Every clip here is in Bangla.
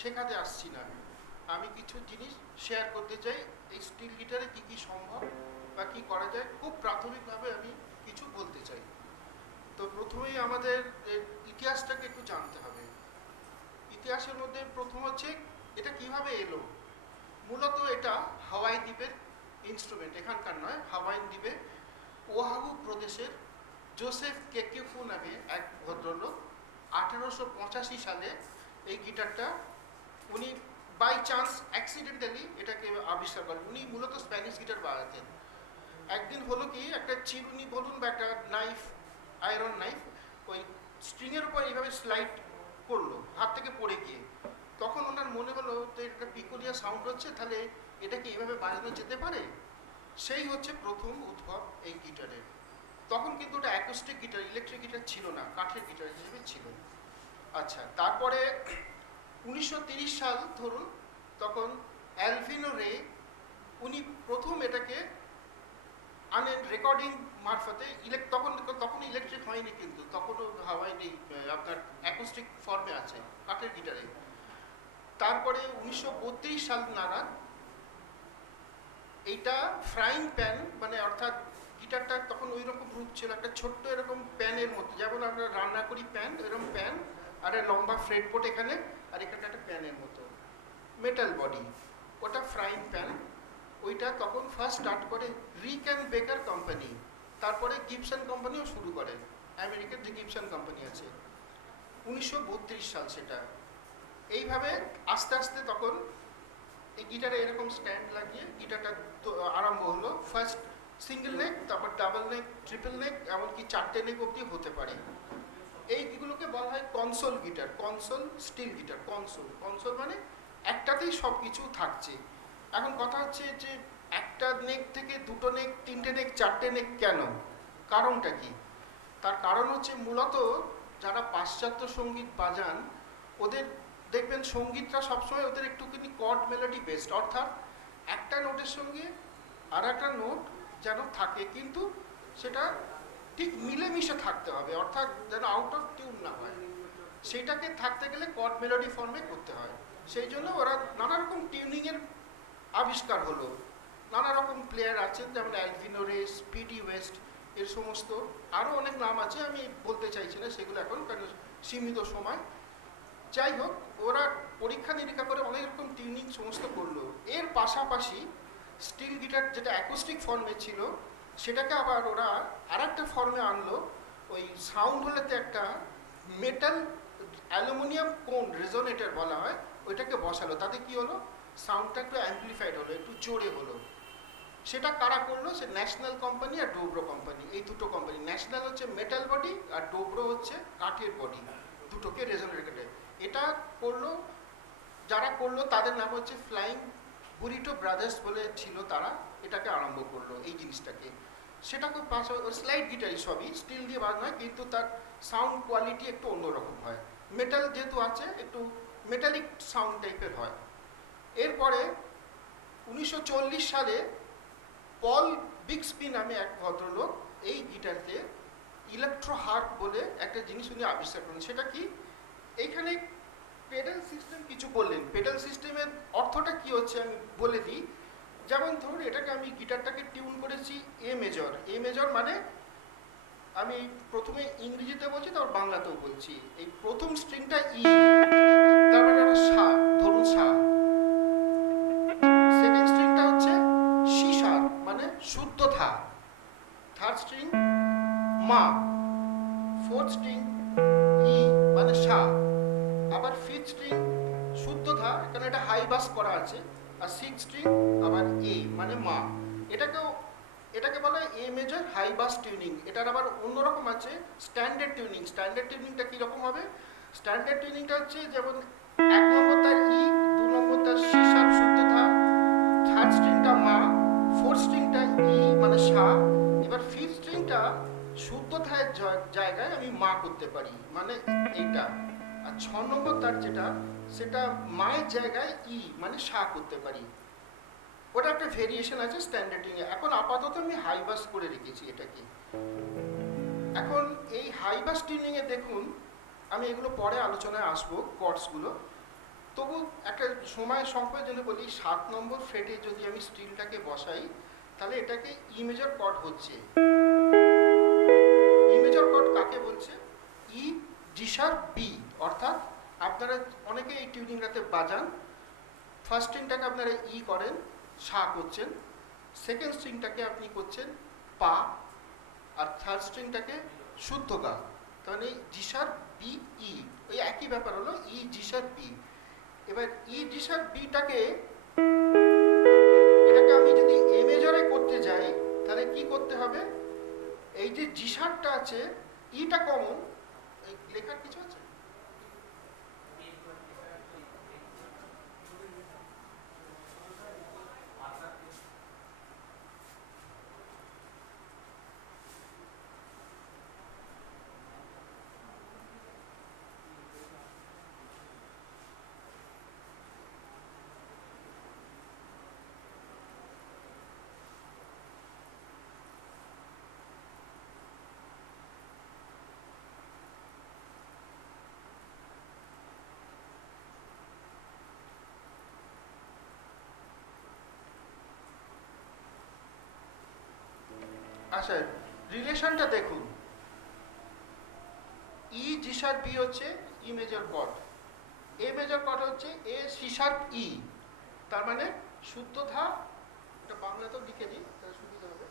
শেখাতে আসছি না, আমি কিছু জিনিস শেয়ার করতে চাই এই স্টিল গিটারে কী কী সম্ভব বা কী করা যায়, খুব প্রাথমিকভাবে আমি কিছু বলতে চাই। তো প্রথমেই আমাদের ইতিহাসটাকে একটু জানতে হবে। ইতিহাসের মধ্যে প্রথম হচ্ছে এটা কিভাবে এলো। মূলত এটা হাওয়াই দ্বীপের ইনস্ট্রুমেন্ট, এখানকার নয়, হাওয়াই দ্বীপে ওয়াহু প্রদেশের জোসেফ কেকেফু নামে এক ভদ্রলোক 1885 সালে এই গিটারটা উনি বাই চান্স অ্যাক্সিডেন্টালি এটাকে আবিষ্কার করেন। উনি মূলত স্প্যানিশ গিটার বাজাতেন। একদিন হলো কি, একটা চিরুনি বলুন বা একটা নাইফ, আয়রন নাইফ, ওই স্ট্রিংয়ের উপর এইভাবে স্লাইড করলো হাত থেকে পড়ে গিয়ে। তখন ওনার মনে হলো তো একটা পিকুলিয়ার সাউন্ড হচ্ছে, তাহলে এটা কি এইভাবে বাজানো যেতে পারে। সেই হচ্ছে প্রথম উদ্ভব এই গিটারের। তখন কিন্তু ওটা অ্যাকোস্টিক গিটার, ইলেকট্রিক গিটার ছিল না, কাঠের গিটার হিসেবে ছিল। আচ্ছা, তারপরে 1930 সাল ধরুন, তখন অ্যালভিনো রে উনি প্রথম এটাকে রেকর্ডিং মারফতে তখন ইলেকট্রিক হয়নি, কিন্তু তখনও হাওয়াইনি, আপনার অ্যাকোস্টিক ফর্মে আছে কাঠের গিটারে। তারপরে 1932 সাল নাগাদ এইটা ফ্রাইং প্যান, মানে অর্থাৎ গিটারটা তখন ওই রকম রূপ ছিল, একটা ছোট্ট এরকম প্যানের মতো, যেমন আমরা রান্না করি প্যান, এরকম প্যান, আর লম্বা ফ্রেড পোট এখানে, আর এখানে একটা প্যানের মতো মেটাল বডি, ওটা ফ্রাইং প্যান। ওইটা তখন ফার্স্ট স্টার্ট করে রিক অ্যান্ড বেকার কোম্পানি, তারপরে গিবসন কোম্পানিও শুরু করে, আমেরিকার যে গিবসন কোম্পানি আছে, 1932 সাল সেটা। এইভাবে আস্তে আস্তে তখন এই গিটারে এরকম স্ট্যান্ড লাগিয়ে গিটারটা আরম্ভ হলো। ফার্স্ট সিঙ্গেল নেক, তারপর ডাবল নেক, ট্রিপল নেক, এমনকি 4টে নেক অবধি হতে পারে। এইগুলোকে বলা হয় console guitar, console steel guitar. Console মানে একটাতেই সব কিছু থাকছে। এখন কথা হচ্ছে যে একটা নেক থেকে দুটো নেক, তিনটে নেক, 4টে নেক কেন, কারণটা কি? তার কারণ হচ্ছে মূলত যারা পাশ্চাত্য সঙ্গীত বাজান ওদের দেখবেন সঙ্গীতটা সবসময় ওদের একটুখানি কর্ড মেলোডি বেসড, অর্থাৎ একটা নোটের সঙ্গে আর একটা নোট যেন থাকে, কিন্তু সেটা ঠিক মিলেমিশে থাকতে হবে, অর্থাৎ যেন আউট অফ টিউন না হয়। সেইটাকে থাকতে গেলে কর্ড মেলোডি ফর্মে করতে হয়। সেই জন্য ওরা নানা রকম টিউনিংয়ের আবিষ্কার হলো। নানা রকম প্লেয়ার আছেন, যেমন অ্যালভিনো রে, স্পিডি ওয়েস্ট, এর সমস্ত আরও অনেক নাম আছে, আমি বলতে চাইছি না সেগুলো এখন, কারণ সীমিত সময়। যাই হোক, ওরা পরীক্ষা নিরীক্ষা করে অনেক রকম টিউনিং সমস্ত করলো। এর পাশাপাশি স্টিল গিটার যেটা অ্যাকোস্টিক ফর্মে ছিল সেটাকে আবার ওরা আর একটা ফর্মে আনলো। ওই সাউন্ড হলেতে একটা মেটাল অ্যালুমিনিয়াম কোন রেজোনেটর বলা হয়, ওইটাকে বসালো। তাতে কি হলো, সাউন্ডটা একটু অ্যাম্পলিফাইড হলো, একটু জোরে হলো। সেটা কারা করলো? সে ন্যাশনাল কোম্পানি আর ডোব্রো কোম্পানি, এই দুটো কোম্পানি। ন্যাশনাল হচ্ছে মেটাল বডি আর ডোব্রো হচ্ছে কাঠের বডি, দুটোকে রেজোনেট করে এটা করলো। যারা করলো তাদের নাম হচ্ছে ফ্লাইং বুরিটো ব্রাদার্স বলে ছিল, তারা এটাকে আরম্ভ করলো এই জিনিসটাকে। সেটা খুব স্লাইড গিটারই, সবই স্টিল দিয়ে বাজানো হয়, কিন্তু তার সাউন্ড কোয়ালিটি একটু অন্যরকম হয়। মেটাল যেহেতু আছে, একটু মেটালিক সাউন্ড টাইপের হয়। এরপরে 1940 সালে পল বিক্সবি নামে এক ভদ্রলোক এই গিটারকে ইলেকট্রো হার্প বলে একটা জিনিস উনি আবিষ্কার করেন। সেটা কি? এইখানে পেডাল সিস্টেম কিছু বললেন। পেডাল সিস্টেমের অর্থটা কি হচ্ছে আমি বলে দিই। যেমন ধরুন, এটাকে আমি গিটারটাকে টিউন করেছি এ মেজর। এ মেজর মানে আমি প্রথমে ইংরেজিতে বলছি, তারপর বাংলাতেও বলছি। এই প্রথম স্ট্রিংটা ই, তারপরে একটা সা, ধরুন সা। সেকেন্ড স্ট্রিংটা হচ্ছে সি শার্প মানে শুদ্ধ ধা। থার্ড স্ট্রিং মা। ফোর্থ স্ট্রিং ই মানে সা। আবার ফিফথ স্ট্রিং শুদ্ধ ধা, এখানে একটা হাই বাস করা আছে। আর সিক্স স্ট্রিং আবার এ মানে মা। এটাকে বলা হয় A major high bass tuning. এটার আবার অন্যরকম আছে স্ট্যান্ডার্ড টিউনিং। স্ট্যান্ডার্ড টিউনিংটা কীরকম হবে? স্ট্যান্ডার্ড টিউনিংটা হচ্ছে যেমন 1 নম্বর তার ই, 2 নম্বর তার সি শার্প শুদ্ধ ধা, থার্ড স্ট্রিংটা মা, ফোর্থ স্ট্রিংটা ই মানে সা, এবার ফিফথ স্ট্রিংটা শুদ্ধ ধায়ের জায়গায় আমি মা করতে পারি, মানে এইটা। আর 6 নম্বর তার যেটা, সেটা মায়ের জায়গায় ই মানে সা করতে পারি। ওটা একটা ভেরিয়েশন আছে স্ট্যান্ডার্ডিংয়ে। এখন আপাতত আমি হাই বাস করে রেখেছি এটাকে। এখন এই হাই বাস টিউনিংয়ে দেখুন, আমি এগুলো পরে আলোচনায় আসবো, কর্ডসগুলো। তবু একটা সময় সংখ্যার জন্য বলি 7 নম্বর ফ্রেটে যদি আমি স্টিলটাকে বসাই তাহলে এটাকে ই মেজর কর্ড হচ্ছে। ই মেজর কর্ড কাকে বলছে? ই জি শার্প বি, অর্থাৎ আপনারা অনেকে এই টিউনিংটাতে বাজান। ফার্স্ট স্ট্রিংটাকে আপনারা ই করেন, সা করছেন, সেকেন্ড স্ট্রিংটাকে আপনি করছেন পা, আর থার্ড স্ট্রিংটাকে শুদ্ধ গা। তাহলে জি শার্প বি ই, ওই একই ব্যাপার হলো ই জি শার্প বি। এবার ই জি শার্প বিটাকে এটাকে আমি যদি এ মেজরে করতে যাই তাহলে কি করতে হবে? এই যে জি শার্পটা আছে, ইটা কমন, এই লেখার কিছু আছে? আচ্ছা, রিলেশনটা দেখুন। ই জি শার্প বি হচ্ছে E major chord, A major cord হচ্ছে এ সি শার্প ই। তার মানে শুদ্ধ ধা, এটা বাংলাতেও লিখে দিই তাহলে সুবিধা হবে।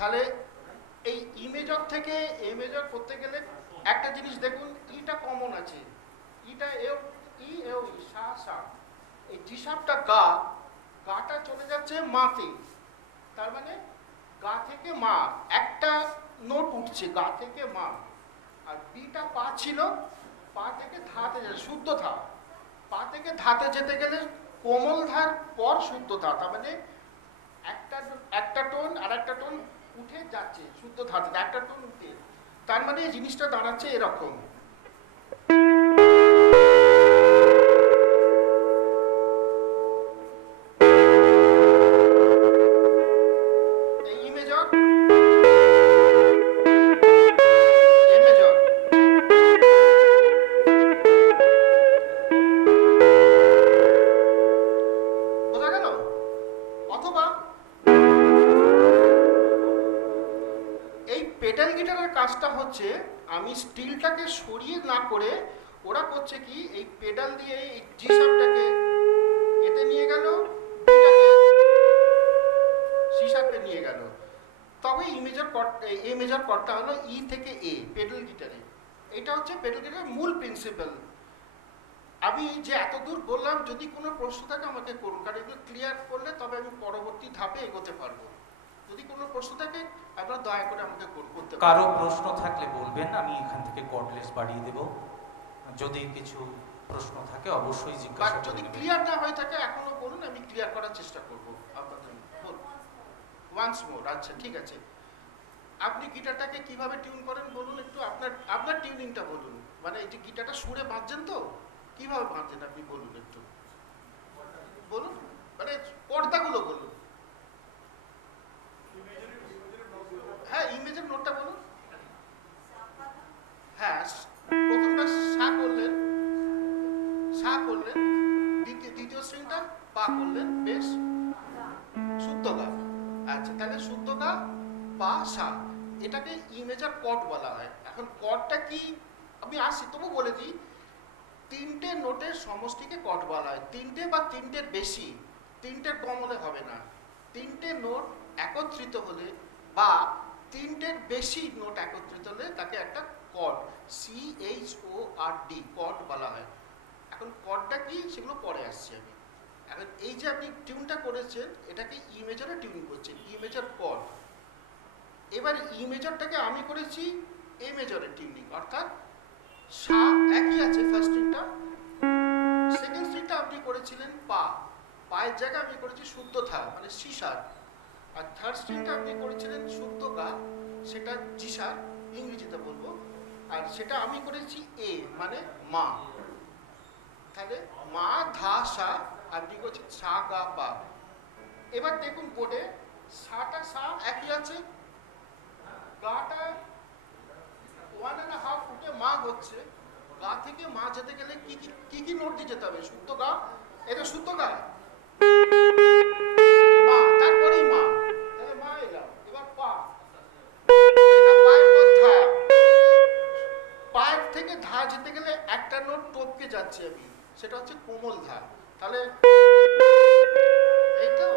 তাহলে এই ই মেজর থেকে এ মেজর করতে গেলে একটা জিনিস দেখুন, ইটা কমন আছে, ইটা এও ই এও ই, সা সা। এই জি শার্পটা গা, গাটা চলে যাচ্ছে মাতে, তার মানে গা থেকে মা একটা নোট উঠছে, গা থেকে মা। আর বিটা পা ছিল, পা থেকে ধাতে যাচ্ছে শুদ্ধ ধা। পা থেকে ধাতে যেতে গেলে কোমল ধার পর শুদ্ধ ধা, তার মানে একটা টোন আর একটা টোন উঠে যাচ্ছে শুদ্ধ ধাতে, একটা টোন উঠে। তার মানে এই জিনিসটা দাঁড়াচ্ছে এরকম। এই ই মেজর, এ মেজর, বোঝা গেল? অথবা এই পেডাল গিটারের কাজটা হচ্ছে আমি স্টিলটাকে সরিয়ে না করে ওরা করছে কি, এই পেডাল দিয়ে এই জি শার্পটাকে এতে নিয়ে গেল, বিটাকে সি শার্পে নিয়ে গেল। তবে E major chord, A major কর্ডটা হলো ই থেকে এ পেডাল গিটারে। এটা হচ্ছে পেডাল গিটারের মূল প্রিন্সিপাল। আমি যে এত দূর বললাম, যদি কোনো প্রশ্ন থাকে আমাকে করুন, কারণ এগুলো ক্লিয়ার করলে তবে আমি পরবর্তী ধাপে এগোতে পারবো। যদি কোনো প্রশ্ন থাকে আপনারা দয়া করে আমাকে করতে পারেন। কারো প্রশ্ন থাকলে বলবেন, আমি এখান থেকে কর্ডলেস বাড়িয়ে দেব। যদি কিছু প্রশ্ন থাকে অবশ্যই জিজ্ঞাসা করবেন। যদি ক্লিয়ার না হয়ে থাকে এখনো বলুন, আমি ক্লিয়ার করার চেষ্টা করব আপনাদের। ওয়ান্স মোর, আচ্ছা ঠিক আছে। আপনি গিটারটাকে কিভাবে টিউন করেন বলুন একটু, আপনার টিউনিংটা বলুন। মানে এই যে গিটারটা সুরে বাঁধছেন তো, কিভাবে বাঁধছেন আপনি বলুন একটু, বলুন, মানে পর্দাগুলো বলুন। হ্যাঁ, ইমেজের নোটটা বলুন। হ্যাঁ, প্রথমটা সা করলেন, সা করলেন, দ্বিতীয় স্ট্রিংটা পা করলেন, বেশ, শুদ্ধ গা। আচ্ছা, তাহলে শুদ্ধ গা পা সা, এটাকে ই মেজর কর্ড বলা হয়। এখন কর্ডটা কি আমি আসি, তবু বলে দিই, তিনটে নোটের সমষ্টিকে কর্ড বলা হয়। তিনটে বা তিনটের বেশি, তিনটের কম হলে হবে না। তিনটে নোট একত্রিত হলে বা তিনটের বেশি নোট একত্রিত হলে তাকে একটা কর্ড, CHORD, কর্ড বলা হয়। এখন কর্ডটা কি সেগুলো পরে আসছে আমি। এখন এই যে আপনি টিউনটা করেছেন, এটাকে ই মেজরে টিউন করছেন, ই মেজর কর্ড। এবার ই মেজরটাকে আমি করেছি এ মেজরের টিউনিং, অর্থাৎ সা একই আছে ফার্স্ট স্ট্রিংটা, সেকেন্ড স্ট্রিংটা আপনি করেছিলেন পা, পায়ের জায়গায় আমি করেছি শুদ্ধ থা মানে সি শার্প, আর থার্ড স্ট্রিংটা আপনি করেছিলেন শুদ্ধ গা, সেটা জি শার্প ইংরেজিতে বলবো, আর সেটা আমি করেছি এ মানে মা। তাহলে মা ধা সা, আপনি করছেন সা গা পা। এবার দেখুন বোর্ডে সাটা সা একই আছে, গাটা 1.5 ফুটে মা হচ্ছে। গা থেকে মা যেতে গেলে কি কি নোট দিয়ে যেতে হবে? শুদ্ধ গা, এটা শুদ্ধ গা, মা, তারপরেই মা, তাহলে মা এলাম। এবার পা, এটা পায়ের পর ধা, পায়ের থেকে ধা যেতে গেলে একটা নোট টপকে যাচ্ছে আমি, সেটা হচ্ছে কোমল ধা। তাহলে এই তো।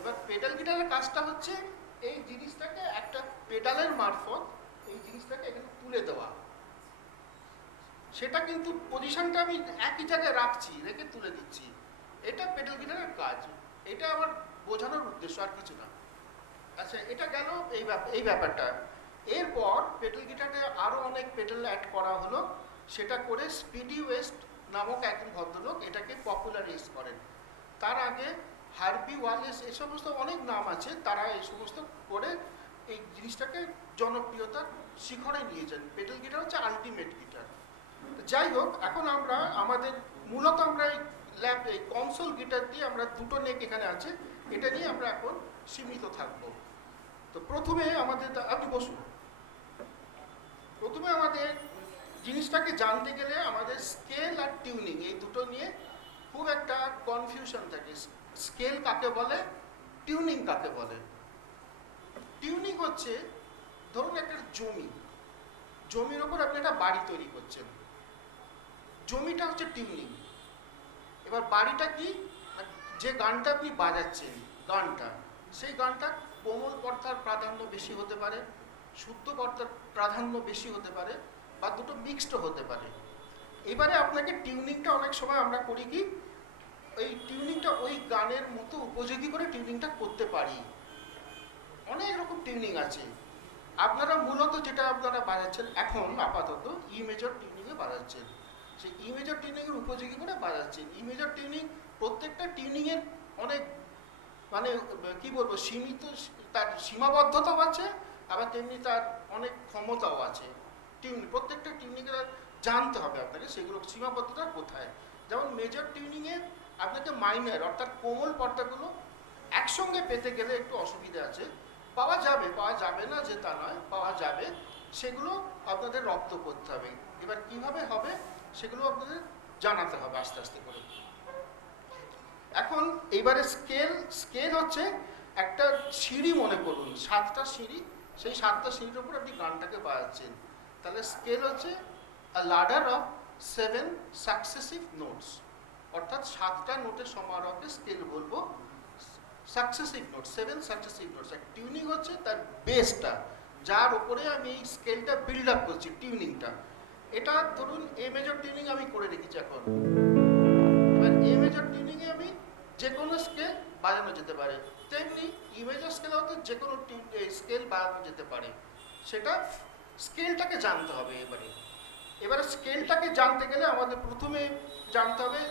এবার পেডাল গিটারের কাজটা হচ্ছে এই জিনিসটাকে একটা পেডালের মারফত এই জিনিসটাকে এখানে তুলে দেওয়া। সেটা কিন্তু পজিশনটা আমি একই জায়গায় রাখছি, রেখে তুলে দিচ্ছি। এটা পেডাল গিটারের কাজ, এটা আমার বোঝানোর উদ্দেশ্য, আর কিছু না। আচ্ছা, এটা গেল এই ব্যাপারটা। এরপর পেডাল গিটারে আরও অনেক পেডাল অ্যাড করা হলো। সেটা করে স্পিডি ওয়েস্ট নামক একজন ভদ্রলোক এটাকে পপুলারাইজ করেন। তার আগে হার্বি ওয়ালেস, এই সমস্ত অনেক নাম আছে, তারা এই সমস্ত করে এই জিনিসটাকে জনপ্রিয়তার শিখরে নিয়ে যান। পেডাল গিটার হচ্ছে আলটিমেট গিটার। যাই হোক, এখন আমরা আমাদের মূলত আমরা এই কনসোল গিটার দিয়ে আমরা দুটো নেক এখানে আছে, এটা নিয়ে আমরা এখন সীমিত থাকব। তো প্রথমে আমাদের, আপনি বসুন। প্রথমে আমাদের জিনিসটাকে জানতে গেলে আমাদের স্কেল আর টিউনিং এই দুটো নিয়ে খুব একটা কনফিউশন থাকে। স্কেল কাকে বলে, টিউনিং কাকে বলে? টিউনিং হচ্ছে, ধরুন একটা জমির ওপর আপনি একটা বাড়ি তৈরি করছেন, জমিটা হচ্ছে টিউনিং। এবার বাড়িটা কি, যে গানটা আপনি বাজাচ্ছেন, গানটা, সেই গানটা কোমল কর্তার প্রাধান্য বেশি হতে পারে, শুদ্ধ কর্তার প্রাধান্য বেশি হতে পারে, বা দুটো মিক্সড হতে পারে। এবারে আপনাকে টিউনিংটা অনেক সময় আমরা করি কি, ওই টিউনিংটা ওই গানের মতো উপযোগী করে টিউনিংটা করতে পারি। অনেক রকম টিউনিং আছে। আপনারা মূলত যেটা আপনারা বাজাচ্ছেন এখন আপাতত ই মেজর টিউনিংয়ে বাজাচ্ছেন, সেই ই মেজর টিউনিংয়ের উপযোগী করে বাজাচ্ছেন। ই মেজর টিউনিং, প্রত্যেকটা টিউনিংয়ের অনেক মানে কি বলবো, সীমিত, তার সীমাবদ্ধতাও আছে, আবার তেমনি তার অনেক ক্ষমতাও আছে। প্রত্যেকটা টিউনিংয়ের জানতে হবে আপনাকে সেগুলো সীমাবদ্ধতা কোথায়। যেমন মেজর টিউনিংয়ে আপনাকে মাইনর অর্থাৎ কোমল পর্দাগুলো একসঙ্গে পেতে গেলে একটু অসুবিধা আছে। পাওয়া যাবে না যে তা নয়, পাওয়া যাবে, সেগুলো আপনাদের রপ্ত করতে হবে। এবার কিভাবে হবে সেগুলো আপনাদের জানাতে হবে আস্তে আস্তে করে। এখন এইবারে স্কেল হচ্ছে একটা সিঁড়ি, মনে করুন 7টা সিঁড়ি, সেই 7টা সিঁড়ির উপর আপনি গানটাকে বাজাচ্ছেন। তাহলে স্কেল হচ্ছে a ladder of 7 successive notes, অর্থাৎ 7টা নোটের সমারোহকে স্কেল বলবো। Successive note, 7 successive notes. আর টিউনিং হচ্ছে তার বেসটা, যার উপরে আমি এই স্কেলটা বিল্ড আপ করছি, টিউনিংটা। এটা ধরুন এ মেজর টিউনিং আমি করে রেখেছি এখন। এবার এ মেজর টিউনিংয়ে আমি যে কোনো স্কেল বাজানো যেতে পারে, তেমনি ই মেজর স্কেল হয়তো যে কোনো স্কেল বাজানো যেতে পারে। সেটা স্কেলটাকে জানতে হবে। এবারে স্কেলটাকে জানতে গেলে আমাদের প্রথমে জানতে হবে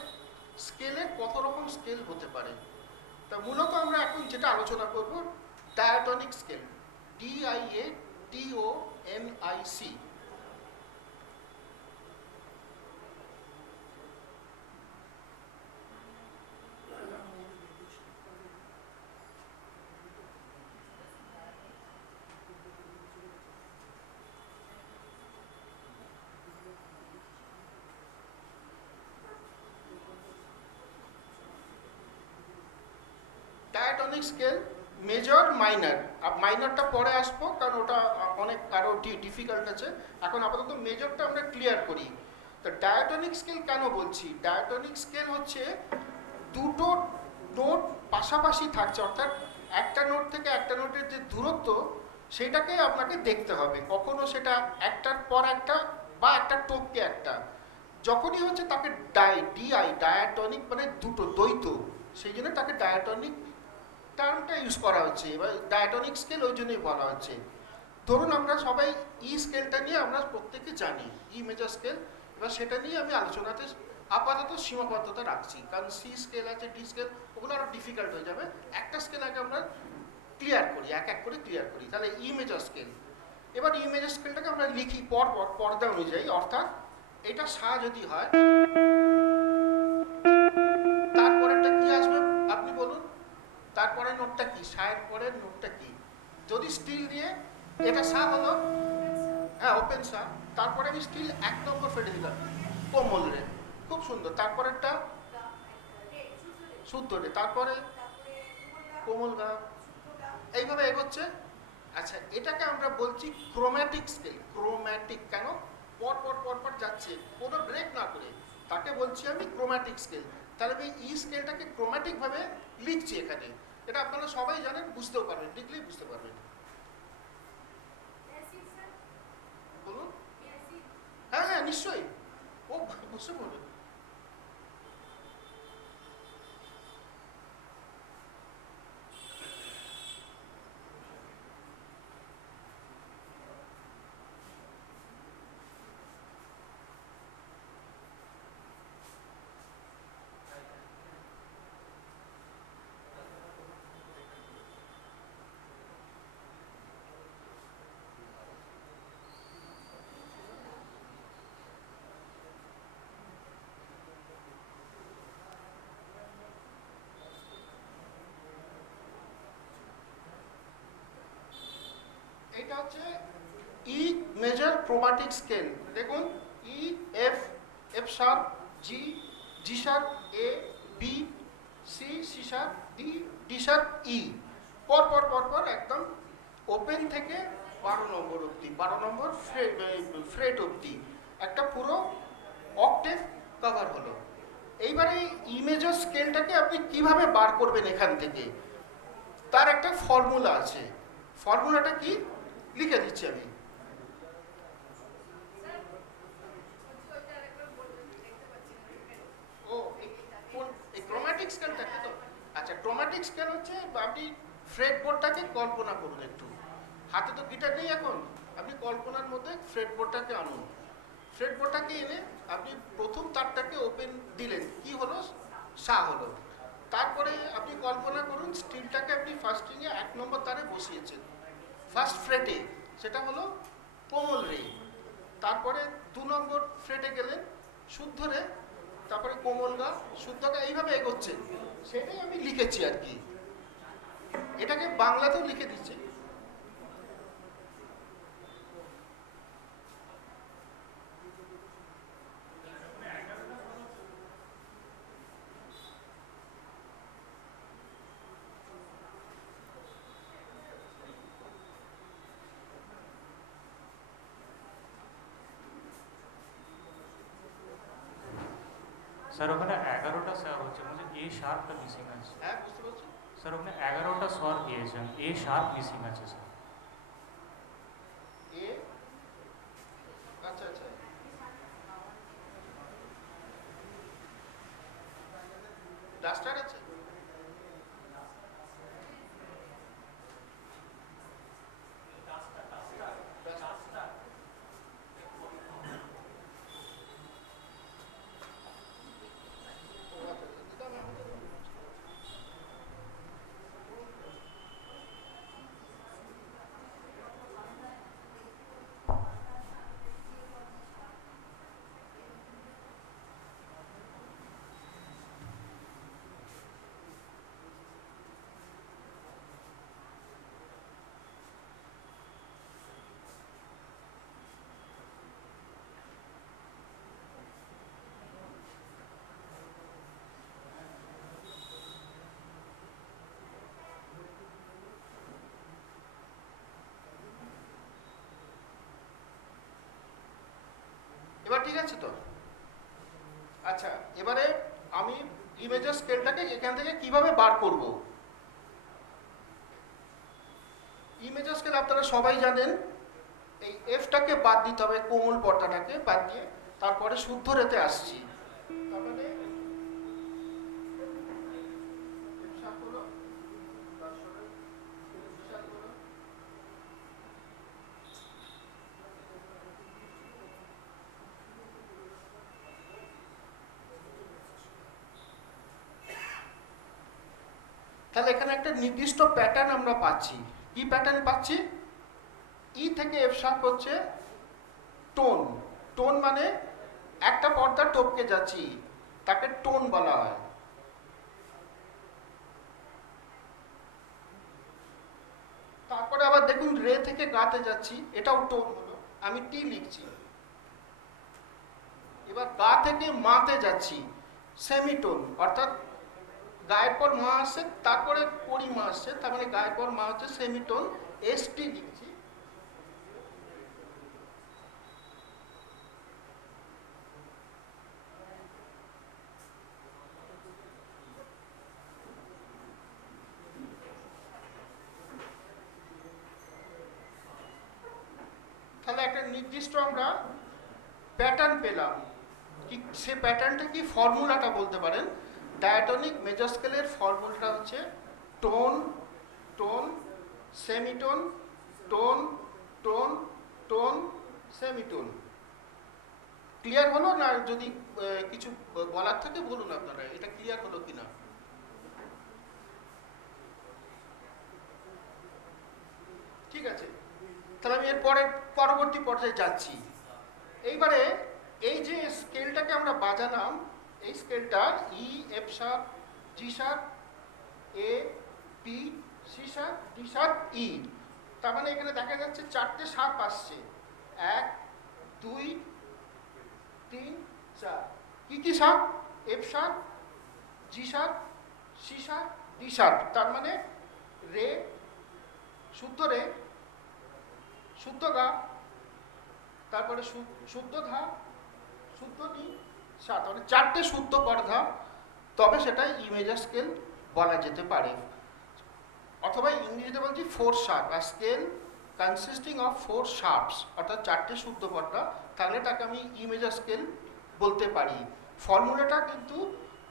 স্কেলের কত রকম স্কেল হতে পারে। তা মূলত আমরা এখন যেটা আলোচনা করব, diatonic scale, DIATONIC। Diatonic scale, major, minor. মাইনরটা পরে আসবো, কারণ ওটা অনেক আরও ডিফিকাল্ট আছে। এখন আপাতত মেজরটা আমরা ক্লিয়ার করি। তো ডায়াটনিক স্কেল কেন বলছি? ডায়াটনিক স্কেল হচ্ছে দুটো নোট পাশাপাশি থাকছে, অর্থাৎ একটা নোট থেকে একটা নোটের যে দূরত্ব সেটাকে আপনাকে দেখতে হবে। কখনো সেটা একটার পর একটা বা একটা টোপকে একটা, যখনই হচ্ছে তাকে ডায়াটনিক মানে দুটো দ্বৈত, সেই জন্য তাকে ডায়াটনিক টার্মটা ইউজ করা হচ্ছে। এবার ডায়াটনিক স্কেল ওই জন্যই বলা হচ্ছে। ধরুন আমরা সবাই ই স্কেলটা নিয়ে আমরা প্রত্যেকে জানি, ই মেজর স্কেল। এবার সেটা নিয়ে আমি আলোচনাতে আপাতত সীমাবদ্ধতা রাখছি, কারণ সি স্কেল আছে, ডি স্কেল, ওগুলো আরও ডিফিকাল্ট হয়ে যাবে। একটা স্কেল আগে আমরা ক্লিয়ার করি, এক এক করে ক্লিয়ার করি। তাহলে ই মেজর স্কেল, এবার ইমেজ স্কেলটাকে আমরা লিখি পর পর পর্দা অনুযায়ী, অর্থাৎ এটা সা যদি হয় তারপরেরটা কি আসবে আপনি বলুন, তারপরে নোটটা কি, সায়ের পরের নোটটা কি? যদি স্টিল দিয়ে এটা সা হলো, হ্যাঁ ওপেন সা, তারপরে আমি স্টিল 1 নম্বর ফেটে দিলাম কোমল রে, খুব সুন্দর। তারপরেরটা শুদ্ধ রে, তারপরে কোমল গা, এইভাবে এগোচ্ছে। আচ্ছা, এটাকে আমরা বলছি ক্রোম্যাটিক স্কেল। ক্রোম্যাটিক কেন? পর পর পর পর যাচ্ছে, কোনো ব্রেক না করে, তাকে বলছি আমি ক্রোম্যাটিক স্কেল। তাহলে আমি ই স্কেলটাকে ক্রোম্যাটিক ভাবে লিখছি এখানে, এটা আপনারা সবাই জানেন, বুঝতেও পারবেন, লিখলেই বুঝতে পারবেন। বলুন। হ্যাঁ হ্যাঁ নিশ্চয়ই, ও বুঝতে পারবে। এটা হচ্ছে ই মেজর ক্রোম্যাটিক স্কেল। দেখুন E, F, F sharp, G, G sharp, A, B, C, C sharp, D, D sharp, E, পর পর পর পর একদম ওপেন থেকে 12 নম্বর অবধি, 12 নম্বর ফ্রেট অবধি একটা পুরো অক্টেভ কভার হলো। এইবারে ই মেজর স্কেলটাকে আপনি কিভাবে বার করবেন এখান থেকে, তার একটা ফর্মুলা আছে। ফর্মুলাটা কি লিখে দিচ্ছি আমি। ও এই ক্রোম্যাটিক স্কেলটাকে তো, আচ্ছা ক্রোম্যাটিক স্কেল হচ্ছে, আপনি ফ্রেট বোর্ডটাকে কল্পনা করুন একটু, হাতে তো গিটার নেই এখন, আপনি কল্পনার মধ্যে ফ্রেট বোর্ডটাকে আনুন। ফ্রেট বোর্ডটাকে এনে আপনি প্রথম তারটাকে ওপেন দিলেন, কি হলো, সা হলো। তারপরে আপনি কল্পনা করুন স্টিলটাকে আপনি ফার্স্ট স্ট্রিংয়ে 1 নম্বর তারে বসিয়েছেন ফার্স্ট ফ্রেটে, সেটা হলো কোমল রে। তারপরে 2 নম্বর ফ্রেটে গেলেন শুদ্ধ রে, তারপরে কোমল গা, শুদ্ধ গা, এইভাবে এগোচ্ছে। সেটাই আমি লিখেছি আর কি, এটাকে বাংলাতেও লিখে দিচ্ছি। স্যার ওখানে 11টা স্যার হচ্ছে, মানে এ শার্পটা মিসিং আছে। হ্যাঁ বুঝতে পারছি। স্যার ওখানে 11টা স্বর দিয়েছেন, এ শার্প মিসিং আছে স্যার। এ, আচ্ছা আচ্ছা, ডাস্টার আছে। এবার ঠিক আছে তো? আচ্ছা, এবারে আমি ইমেজের স্কেলটাকে এখান থেকে কিভাবে বার করব। ইমেজের স্কেল আপনারা সবাই জানেন, এই এফটাকে বাদ দিতে হবে, কোমল পর্দাটাকে বাদ দিয়ে তারপরে শুদ্ধ রেতে আসছি। তার মানে তাহলে এখানে একটা নির্দিষ্ট প্যাটার্ন আমরা পাচ্ছি। কি প্যাটার্ন পাচ্ছি? ই থেকে এফ শার্প হচ্ছে টোন। টোন মানে একটা পর্দা টপকে যাচ্ছি, তাকে টোন বলা হয়। তারপরে আবার দেখুন রে থেকে গাতে যাচ্ছি, এটাও টোন হলো, আমি টি লিখছি। এবার গা থেকে মাতে যাচ্ছি, সেমিটোন, অর্থাৎ গায়ের পর মা আসছে, তারপরে পরি মা আসছে, তার মানে গায়ের পর মা হচ্ছে সেমিটোন, এস টি লিখছি। তাহলে একটা নির্দিষ্ট আমরা প্যাটার্ন পেলাম। কি সে প্যাটার্নটা কি, ফর্মুলাটা বলতে পারেন। ডায়াটনিক মেজর স্কেলের ফর্মুলাটা হচ্ছে tone, tone, semitone, tone, tone, tone, semitone. Clear হলো না? যদি কিছু বলার থাকে বলুন আপনারা, এটা ক্লিয়ার হলো কিনা। ঠিক আছে, তাহলে আমি এর পরবর্তী পর্যায়ে যাচ্ছি। এইবারে এই যে স্কেলটাকে আমরা বাজালাম, এই স্কেলটা E, F sharp, G sharp, A, B, C sharp, D sharp, E. তার মানে এখানে দেখা যাচ্ছে 4টে শার্প আসছে, 1, 2, 3, 4। কি কি sharp? F sharp, G sharp, C sharp, D sharp. তার মানে রে, শুদ্ধ রে, শুদ্ধ গা, তারপরে শুদ্ধ ধা, শুদ্ধ নি, সাত, মানে 4টে শুদ্ধ পর্দা, তবে সেটা ই মেজর স্কেল বলা যেতে পারে। অথবা ইংরেজিতে বলছি 4 শার্প, আর স্কেল কনসিস্টিং অফ 4 শার্পস, অর্থাৎ 4টে শুদ্ধ পর্দা, তাহলে তাকে আমি ই মেজর স্কেল বলতে পারি। ফর্মুলাটা কিন্তু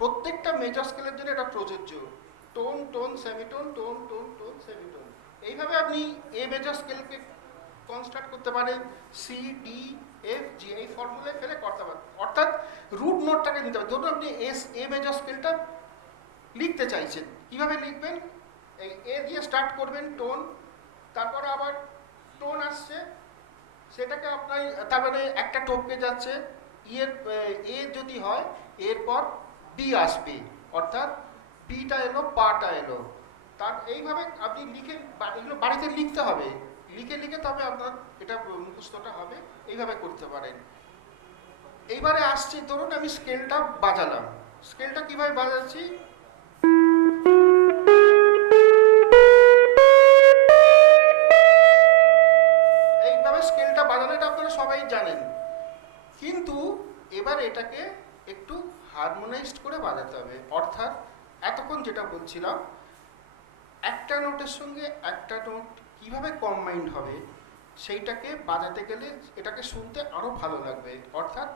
প্রত্যেকটা মেজর স্কেলের জন্য এটা প্রযোজ্য। Tone, tone, semitone, tone, tone, tone, semitone. এইভাবে আপনি এ মেজর স্কেলকে কনস্ট্রাক্ট করতে পারেন, সি, ডি, এফ, জি, এই ফর্মুলায় ফেলে করতে পারেন। অর্থাৎ রুট নোটটাকে নিতে পারেন। ধরুন আপনি এ মেজর স্কেলটা লিখতে চাইছেন, কিভাবে লিখবেন? এই এ দিয়ে স্টার্ট করবেন, টোন, তারপরে আবার টোন আসছে, সেটাকে আপনার তার মানে একটা টপকে যাচ্ছে, এ যদি হয় এরপর বি আসবে, অর্থাৎ বিটা এলো, পাটা এলো। তার এইভাবে আপনি লিখে, এগুলো বাড়িতে লিখতে হবে, লিখে লিখে তবে আপনার এটা মুখস্থটা হবে। এইভাবে করতে পারেন। এইবারে আসছি, ধরুন আমি স্কেলটা বাজালাম। স্কেলটা কিভাবে বাজাচ্ছি? এইভাবে স্কেলটা বাজানো, এটা আপনারা সবাই জানেন। কিন্তু এবার এটাকে একটু হারমোনাইজড করে বাজাতে হবে। অর্থাৎ এতক্ষণ যেটা বলছিলাম, একটা নোটের সঙ্গে একটা নোট কিভাবে কম্বাইন্ড হবে, সেইটাকে বাজাতে গেলে এটাকে শুনতে আরও ভালো লাগবে। অর্থাৎ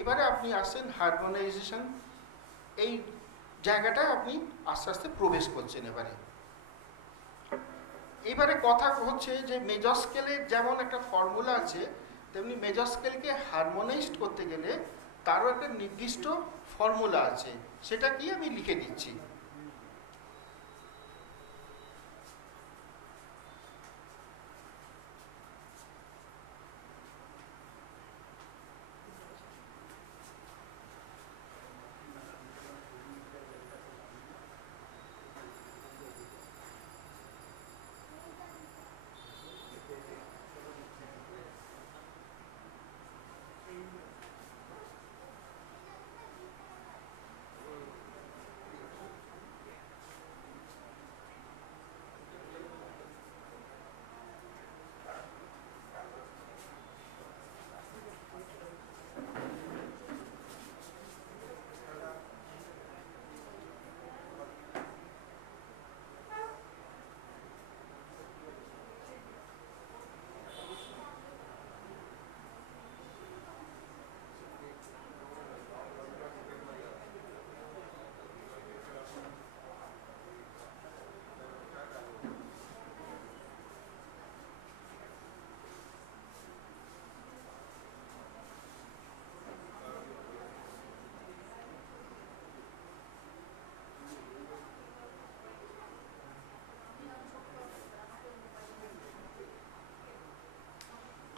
এবারে আপনি আসছেন হারমোনাইজেশন, এই জায়গাটায় আপনি আস্তে আস্তে প্রবেশ করছেন। এবারে কথা হচ্ছে যে মেজর স্কেলের যেমন একটা ফর্মুলা আছে, তেমনি মেজর স্কেলকে হারমোনাইজড করতে গেলে তারও একটা নির্দিষ্ট ফর্মুলা আছে। সেটা কি আমি লিখে দিচ্ছি।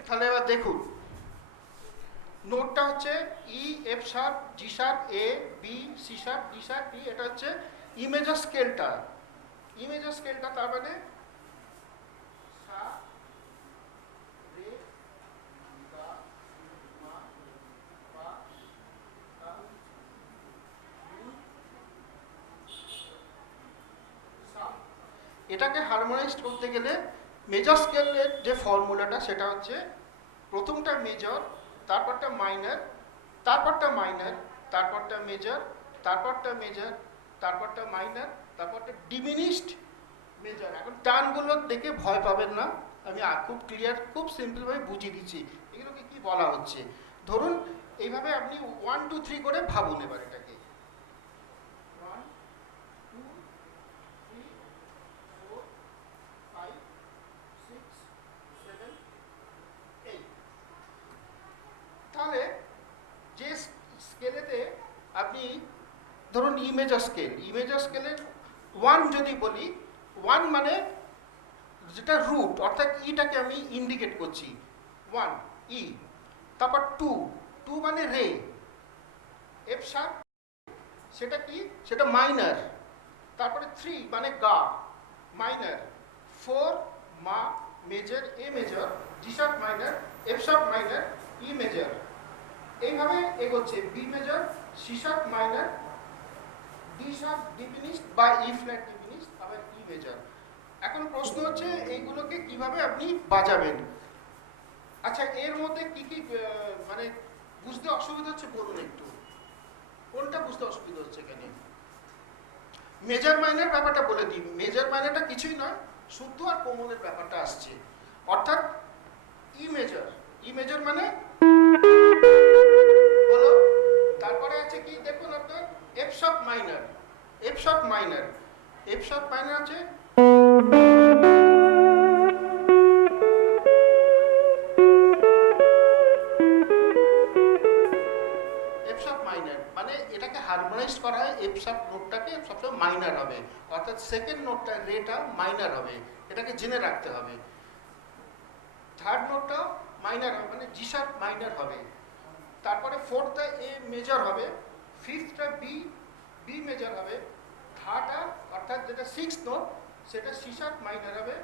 তাহলে এবার দেখুন, নোটটা হচ্ছে E, F sharp, G sharp, A, B, C sharp, D sharp, D. এটা হচ্ছে ইমেজার স্কেলটা। ইমেজার স্কেলটা তার মানে সা, রে, গা, মা, পা, তা, নি, সা। এটাকে হারমোনাইজড করতে গেলে মেজর স্কেলের যে ফর্মুলাটা সেটা হচ্ছে প্রথমটা মেজর, তারপরটা মাইনর, তারপরটা মাইনর, তারপরটা মেজর, তারপরটা মেজর, তারপরটা মাইনর, তারপরটা ডিমিনিশড মেজর। এখন টার্মগুলো দেখে ভয় পাবেন না, আমি খুব ক্লিয়ার, খুব সিম্পলভাবে বুঝিয়ে দিচ্ছি এগুলোকে কি বলা হচ্ছে। ধরুন এইভাবে আপনি 1 2 3 করে ভাবুন এবার এটাকে। 1 2 3 4 5 6 7 8। তাহলে যে স্কেলেতে আপনি ধরুন ইমেজার স্কেলের 1 যদি বলি, 1 মানে যেটা রুট, অর্থাৎ ইটাকে আমি ইন্ডিকেট করছি 1 ই। তারপর 2 মানে রে, এফ শার্প সেটা কি, সেটা মাইনার। তারপরে 3 মানে গা, মাইনার। 4 মা, major, A major, G sharp minor, F sharp minor, E major. এইভাবে এগোচ্ছে B major, C sharp minor, D sharp diminished বা ই ফ্ল্যাট ডিমিনিশড, আবার ই মেজর। এখন প্রশ্ন হচ্ছে এইগুলোকে কিভাবে আপনি বাজাবেন। আচ্ছা, এর মধ্যে কি কি মানে বুঝতে অসুবিধা হচ্ছে বলুন একটু, কোনটা বুঝতে অসুবিধা হচ্ছে এখানে? মেজর মাইনার ব্যাপারটা বলে দিই। মেজর মাইনারটা কিছুই নয়, শুদ্ধ আর কোমলের ব্যাপারটা আসছে। অর্থাৎ ই মেজর মানে হলো, তারপরে আছে কি দেখুন আপনার F sharp minor, F sharp আছে এফ শার্প মাইনার, মানে এটাকে হারমোনাইজড করা হয়। এফ শার্প নোটটাকে সবসময় মাইনার হবে, অর্থাৎ সেকেন্ড নোটটা রেটা মাইনার হবে, এটাকে জেনে রাখতে হবে। থার্ড নোটটা মাইনার হবে, মানে জি শার্প মাইনার হবে। তারপরে ফোর্থটা এ মেজর হবে, ফিফথটা বি মেজর হবে, থার্ডটা অর্থাৎ যেটা সিক্স নোট সেটা সি শার্প মাইনর হবে,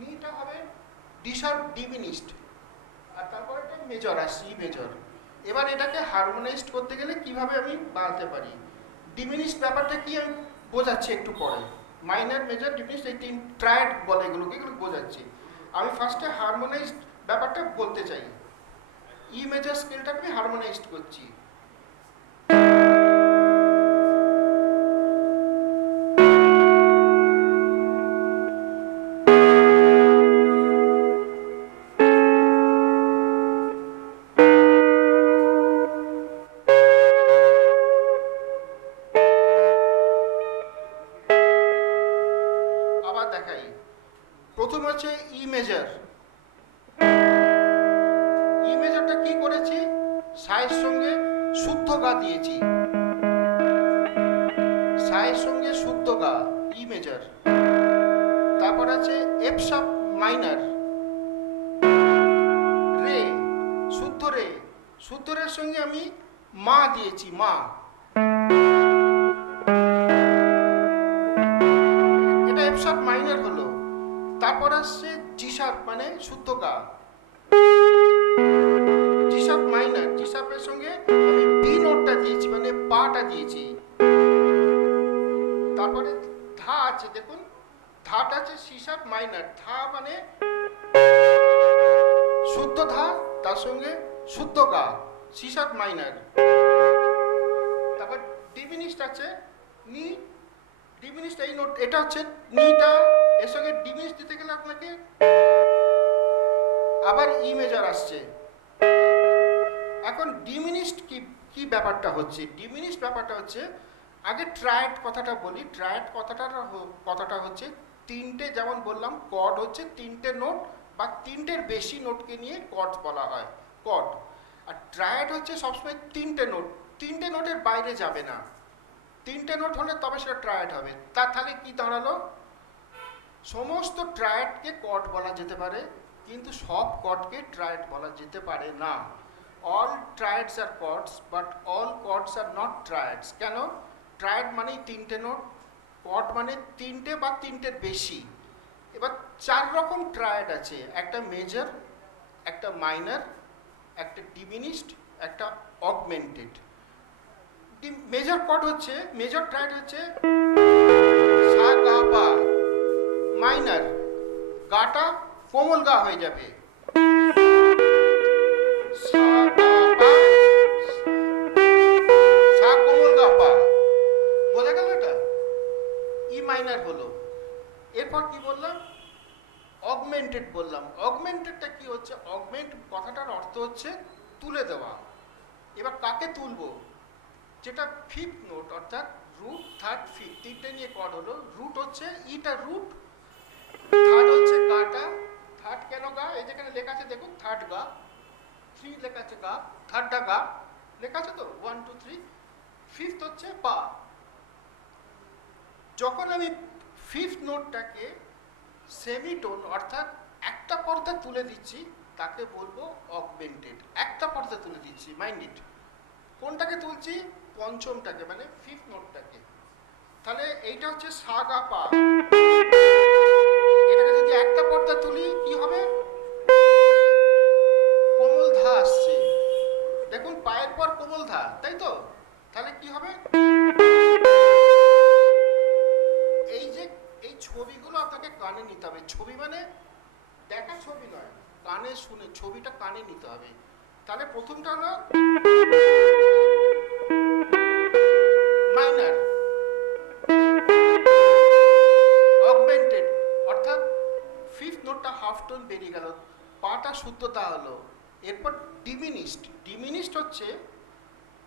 নিটা হবে ডি শার্প ডিমিনিশড, আর তারপরে এটা মেজর আর সি মেজর। এবার এটাকে হারমোনাইজড করতে গেলে কিভাবে আমি বানাতে পারি, ডিমিনিশড ব্যাপারটা কি আমি বোঝাচ্ছি একটু পরে। মাইনর, মেজর, ডিমিনিশড, এই তিন ট্রায়াড বলে এগুলো বোঝাচ্ছি। আমি ফার্স্টে হারমোনাইজড ব্যাপারটা বলতে চাই। ই মেজর স্কেলটাকে আমি হারমোনাইজড করছি। আবার দেখাই, প্রথম হচ্ছে ই মেজর। ই মেজরটা কি করেছি, সায়ের সঙ্গে শুদ্ধ গা দিয়েছি, সায়ের সঙ্গে শুদ্ধ গা, ই মেজর। তারপর আছে এফ শার্প মাইনার, রে, শুদ্ধ রের সঙ্গে আমি মা দিয়েছি, মা। এটা এফ শার্প মাইনার হলো। তারপর আসছে জি শার্প মানে শুদ্ধ গা, জি শার্প মাইনার, জি শার্পের সঙ্গে আমি বি নোটটা দিয়েছি মানে পাটা দিয়েছি। তারপরে ধা আছে, দেখুন ধাটা আছে সি শার্প মাইনার, ধা মানে শুদ্ধ ধা, তার সঙ্গে শুদ্ধ গা, সি শার্প মাইনার। তারপর ডিমিনিশড আছে নি, ডিমিনিশড এই নোট, এটা হচ্ছে নিটা, এর সঙ্গে ডিমিনিশড দিতে গেলে আপনাকে আবার ই মেজর আসছে। এখন ডিমিনিশড কি ব্যাপারটা হচ্ছে, ডিমিনিশড ব্যাপারটা হচ্ছে, আগে ট্রায়াড কথাটা বলি। ট্রায়াড কথাটা হচ্ছে তিনটে, যেমন বললাম কর্ড হচ্ছে তিনটে নোট বা তিনটের বেশি নোটকে নিয়ে কর্ড বলা হয়, কর্ড। আর ট্রায়াড হচ্ছে সবসময় তিনটে নোট, তিনটে নোটের বাইরে যাবে না, তিনটে নোট হলে তবে সেটা ট্রায়াড হবে। তাহলে কি দাঁড়ালো, সমস্ত ট্রায়াডকে কর্ড বলা যেতে পারে, কিন্তু সব কর্ডকে ট্রায়েড বলা যেতে পারে না। All triads are chords, but all chords are not triads. কেন? ট্রায়েড মানেই তিনটে নোট, কর্ড মানে তিনটে বা তিনটের বেশি। এবার 4 রকম ট্রায়েড আছে, একটা মেজর, একটা মাইনর, একটা ডিমিনিশড, একটা অগমেন্টেড। মেজর কর্ড হচ্ছে, মেজর ট্রায়েড হচ্ছে সা গা পা। মাইনর গাটা কোমল গা হয়ে যাবে, সা গা পা, সা কোমল গা পা। বোঝা গেল এটা? ই মাইনর হলো। এরপর কি বললাম? অগমেন্টেড বললাম। অগমেন্টেডটা কি হচ্ছে? অগমেন্ট কথাটার অর্থ হচ্ছে তুলে দেওয়া। এবার কাকে তুলবো? যেটা ফিফথ নোট, অর্থাৎ রুট, থার্ড, ফিফথ, তিনটে নিয়ে কর্ড হলো। রুট হচ্ছে ইটা রুট, থার্ড হচ্ছে গাটা। থার্ড কেন গা? এই যেখানে লেখা আছে দেখুন, থার্ড গা, 3 লেখা আছে গা, থার্ডটা গা লেখা আছে তো, 1 2 3। ফিফথ হচ্ছে পা। যখন আমি ফিফথ নোটটাকে সেমিটোন অর্থাৎ একটা পর্দা তুলে দিচ্ছি, তাকে বলবো অগমেন্টেড। একটা পর্দা তুলে দিচ্ছি, মাইন্ড ইট। কোনটাকে তুলছি? পঞ্চমটাকে, মানে ফিফথ নোটটাকে। তাহলে এইটা হচ্ছে সা গা পা। এটাকে যদি একটা পর্দা তুলি কি হবে? কোমল ধা আসছে। দেখুন পায়ের পর কোমল ধা, তাই তো? তাহলে কি হবে? এই যে এই ছবিগুলো আপনাকে কানে নিতে হবে। ছবি মানে দেখা ছবি নয়, কানে শুনে, ছবিটা কানে নিতে হবে। তাহলে প্রথমটা হলো মাইনর, অগমেন্টেড অর্থাৎ ফিফথ নোটটা হাফ টোন বেরিয়ে গেল, পাটা শুদ্ধতা হলো। এরপর ডিমিনিশড। ডিমিনিশড হচ্ছে,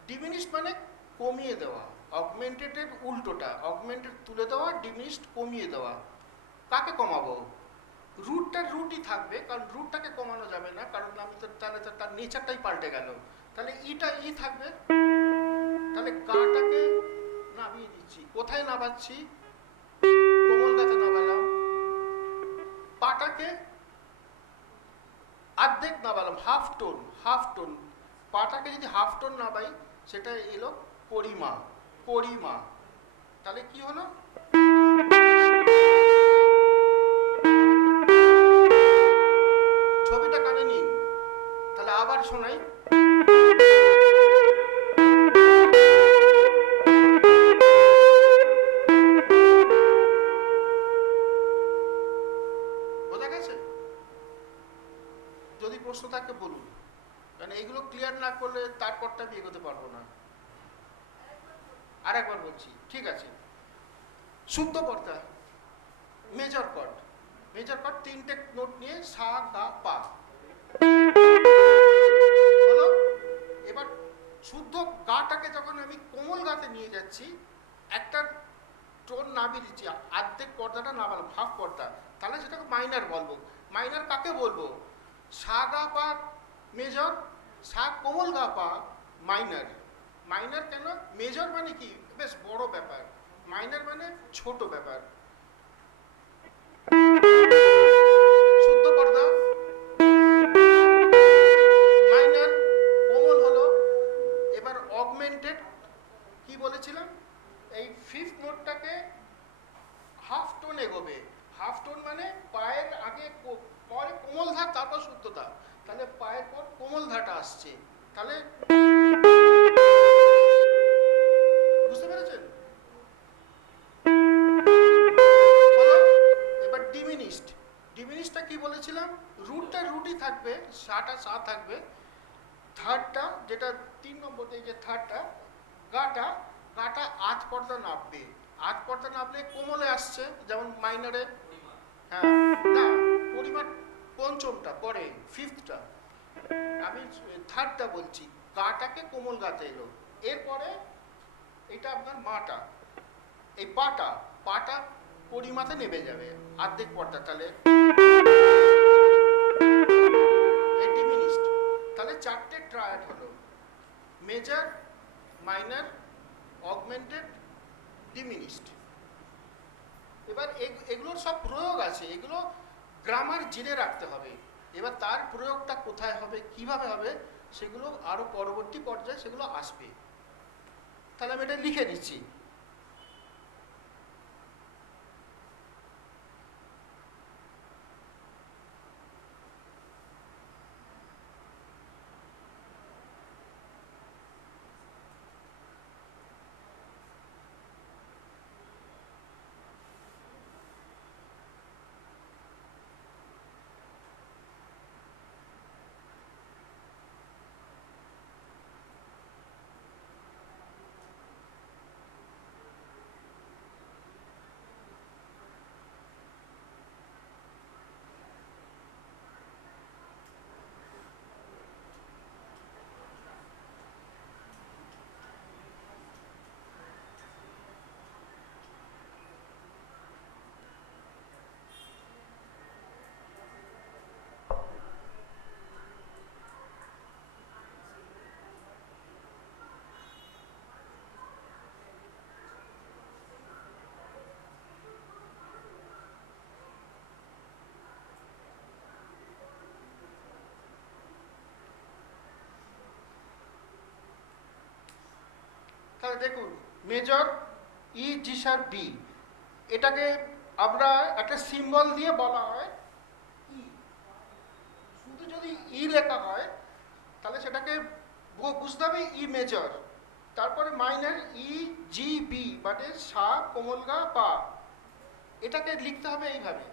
ডিমিনিশড মানে কমিয়ে দেওয়া। অগমেন্টেডের উল্টোটা, অগমেন্টেড তুলে দেওয়া, ডিমিনিশড কমিয়ে দেওয়া। কাকে কমাবো? রুটটার রুটই থাকবে, কারণ রুটটাকে কমানো যাবে না, কারণ আমি তো তাহলে তার নেচারটাই পাল্টে গেল। তাহলে ইটা ই থাকবে। তাহলে গাটাকে নামিয়ে দিচ্ছি। কোথায় নামাচ্ছি? কোমল গাতে নামালাম। পাটাকে অর্ধেক নামালাম, হাফ টোন, হাফ টোন। পাটাকে যদি হাফ টোন নামাই, সেটা এলো পরিমা, পরিমা। তাহলে কি হলো? ছবিটা কানে নিন। তাহলে আবার শোনাই। বোঝা গেছে? যদি প্রশ্ন থাকে বলুন, কারণ এইগুলো ক্লিয়ার না করলে তারপরটা আমি এগোতে পারবো না। আর একবার বলছি, ঠিক আছে? শুদ্ধ পর্দা, মেজর কর্ড। মেজর কর্ড তিনটে নোট নিয়ে সা গা পা হলো। এবার শুদ্ধ গাটাকে যখন আমি কোমল গাতে নিয়ে যাচ্ছি, একটা টোন নামিয়ে দিচ্ছি, অর্ধেক পর্দাটা নামালাম, হাফ পর্দা, তাহলে সেটাকে মাইনার বলবো। মাইনার কাকে বলবো? সা গা পা মেজর, সা কোমল গা পা মাইনার। মাইনার কেন? মেজর মানে কি বেশ বড় ব্যাপার, মাইনার মানে ছোট ব্যাপার। শুদ্ধ পর্দা, মাইনার, কোমল হলো। এবার অগমেন্টেড কি বলেছিলাম? এই ফিফথ নোটটাকে হাফ টোন এগোবে। হাফ টোন মানে পায়ের আগে পরে কোমল ধা, তারপর শুদ্ধতা। তাহলে পায়ের পর কোমল ধাটা আসছে। তাহলে বুঝতে পেরেছেন? এবার ডিমিনিশড। ডিমিনিশডটা কি বলেছিলাম? রুটটা রুটই থাকবে, সাটা সা থাকবে। থার্ডটা যেটা 3 নম্বর, এই যে থার্ডটা গাটা, গাটা আধ পর্দা নামবে। আধ পর্দা নামলে কোমলে আসছে, যেমন মাইনারে। হ্যাঁ, না পরিমাণ পঞ্চমটা পরে, ফিফথটা। আমি থার্ডটা বলছি, গাটাকে কোমল গাতে এলো। এরপরে এটা আপনার মাটা, এই পাটা, পাটা পরিমাতে নেমে যাবে অর্ধেক পর্দা। তাহলে ডিমিনিশড। তাহলে 4টে ট্রায়াড হলো, মেজর, মাইনর, অগমেন্টেড, ডিমিনিশড। এবার এগুলোর সব প্রয়োগ আছে, এগুলো গ্রামার জেনে রাখতে হবে। এবার তার প্রয়োগটা কোথায় হবে, কিভাবে হবে, সেগুলো আরও পরবর্তী পর্যায়ে সেগুলো আসবে। তাহলে আমি এটা লিখে নিচ্ছি। তাহলে দেখুন, major E G sharp B, এটাকে আমরা একটা সিম্বল দিয়ে বলা হয় ই। শুধু যদি ই লেখা হয় তাহলে সেটাকে বুঝতে হবে ই মেজর, তারপরে মাইনর ই জি বি মানে সা কোমলগা পা, এটাকে লিখতে হবে এইভাবে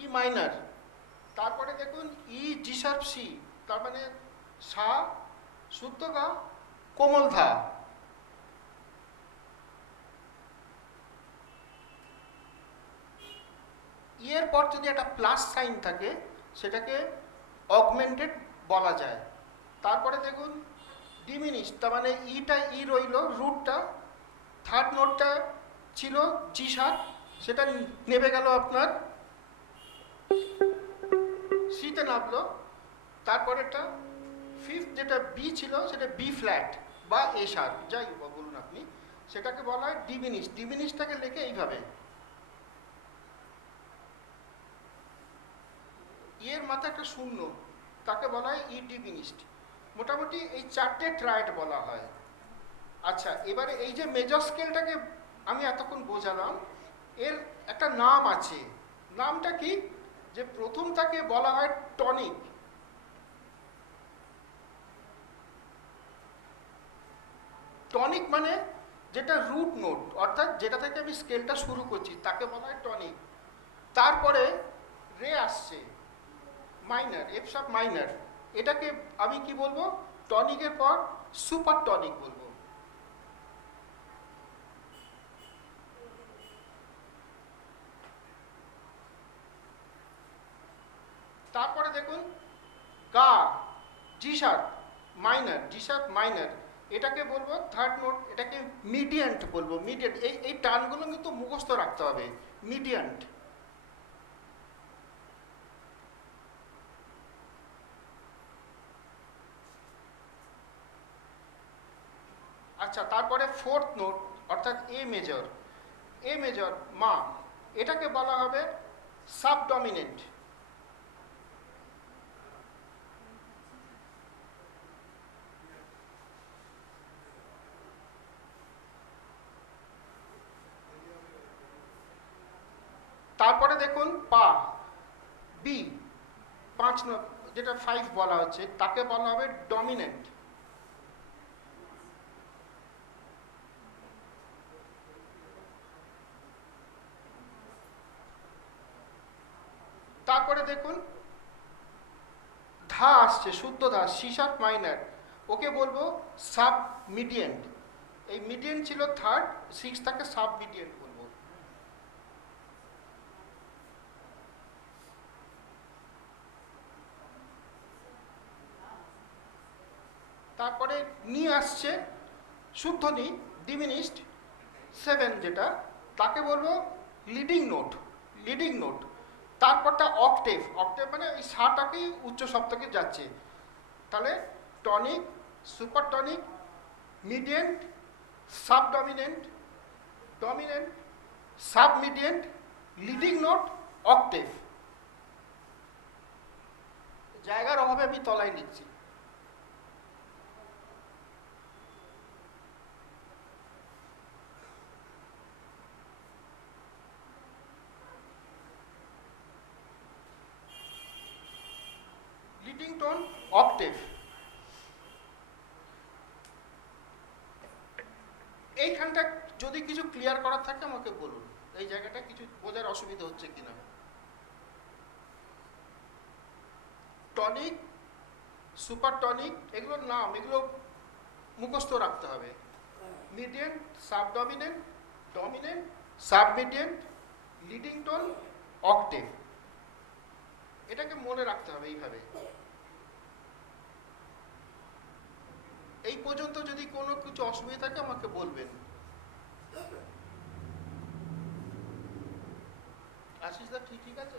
ই মাইনর। তারপরে দেখুন ই জি শার্প সি, তার মানে সা শুদ্ধ গা কোমল ধা। এর পর যদি একটা প্লাস সাইন থাকে সেটাকে অগমেন্টেড বলা যায়। তারপরে দেখুন ডিমিনিশ, তার মানে ইটা ই রইল, রুটটা থার্ড নোটটা ছিল জি শার্প, সেটা নেমে গেল আপনার সিতে নামলো। তারপরেরটা ফিফথ যেটা বি ছিল সেটা বি ফ্ল্যাট বা এ শার্প, যাই বলুন আপনি, সেটাকে বলা হয় ডিমিনিশ। ডিমিনিশটাকে লেখে এইভাবে, এর মাথায় একটা শূন্য, তাকে বলা হয় ই ডিমিনিশড। মোটামুটি এই চারটে ট্রায়েড বলা হয়। আচ্ছা, এবারে এই যে মেজর স্কেলটাকে আমি এতক্ষণ বোঝালাম, এর একটা নাম আছে। নামটা কি? যে প্রথম তাকে বলা হয় টনিক। টনিক মানে যেটা রুট নোট, অর্থাৎ যেটা থেকে আমি স্কেলটা শুরু করছি তাকে বলা হয় টনিক। তারপরে রে আসছে মাইনার, এফ শার্প মাইনার, এটাকে আমি কি বলবো? টনিকের পর সুপার টনিক বলবো। তারপরে দেখুন গা, জি sharp minor, G sharp minor, এটাকে বলবো থার্ড নোট, এটাকে মিডিয়ান্ট বলবো। মিডিয়ান্ট, এই টার্নগুলো কিন্তু মুখস্থ রাখতে হবে, মিডিয়ান্ট। আচ্ছা, তারপরে ফোর্থ নোট অর্থাৎ এ মেজর, এ মেজর মা, এটাকে বলা হবে সাবডমিনেন্ট। তারপরে দেখুন পা, বি, পাঁচ নোট যেটা 5 বলা হচ্ছে তাকে বলা হবে ডমিনেন্ট। তারপরে দেখুন ধা আসছে, শুদ্ধ ধা, সি শার্প মাইনার, ওকে বলবো সাব মিডিয়েন্ট। এই মিডিয়েন্ট ছিল থার্ড, সিক্স তাকে সাব মিডিয়েন্ট বলবো। তারপরে নি আসছে শুদ্ধ নি, ডিমিনিশড 7 যেটা, তাকে বলবো লিডিং নোট, লিডিং নোট। তারপরটা অক্টেভ, অক্টেভ মানে ওই সাটাকেই উচ্চ সপ্তকে যাচ্ছে। তাহলে tonic, super tonic, mediant, subdominant, dominant, submediant, leading note octave. জায়গার অভাবে আমি তলায় লিখছি। Leading tone octave. এইখানটা যদি কিছু ক্লিয়ার করার থাকে আমাকে বলুন, এই জায়গাটা কিছু বোঝার অসুবিধা হচ্ছে কিনা। টনিক, সুপার টনিক, এগুলোর নাম, এগুলো মুখস্থ রাখতে হবে। মিডিয়েন্ট, subdominant, dominant, submediant, leading tone, octave, এটাকে মনে রাখতে হবে এইভাবে। এই পর্যন্ত যদি কোনো কিছু অসুবিধা থাকে আমাকে বলবেন। আশিস দা ঠিক আছে?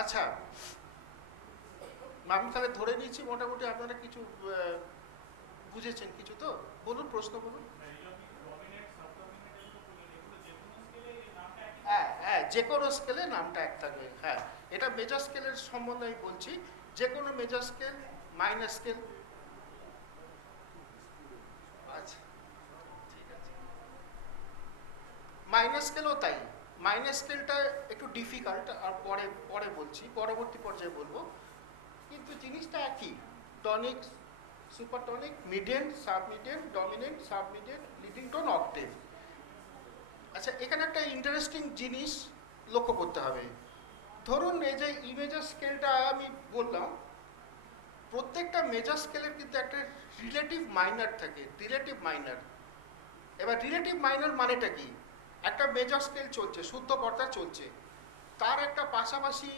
আচ্ছা, আমি তাহলে ধরে নিয়েছি মোটামুটি আপনারা কিছু বুঝেছেন কিছু, তো বলুন, প্রশ্ন বলুন। হ্যাঁ হ্যাঁ, যে কোনো স্কেলে নামটা এক থাকবে। হ্যাঁ, এটা মেজর স্কেলের সম্বন্ধে আমি বলছি। যে কোনো মেজর স্কেল, মাইনর স্কেল। আচ্ছা ঠিক আছে, মাইনর স্কেলও তাই। মাইনর স্কেলটা একটু ডিফিকাল্ট, আর পরে পরে বলছি, পরবর্তী পর্যায়ে বলবো, কিন্তু জিনিসটা একই। Tonic, super tonic, mediant, submediant, dominant, submediant, leading tone, octave. আচ্ছা, এখানে একটা ইন্টারেস্টিং জিনিস লক্ষ্য করতে হবে। ধরুন এই যে ই মেজর স্কেলটা আমি বললাম, প্রত্যেকটা মেজর স্কেলের কিন্তু একটা রিলেটিভ মাইনার থাকে, রিলেটিভ মাইনার। এবার রিলেটিভ মাইনার মানেটা কি? একটা মেজর স্কেল চলছে, শুদ্ধ পর্দা চলছে, তার একটা পাশাপাশি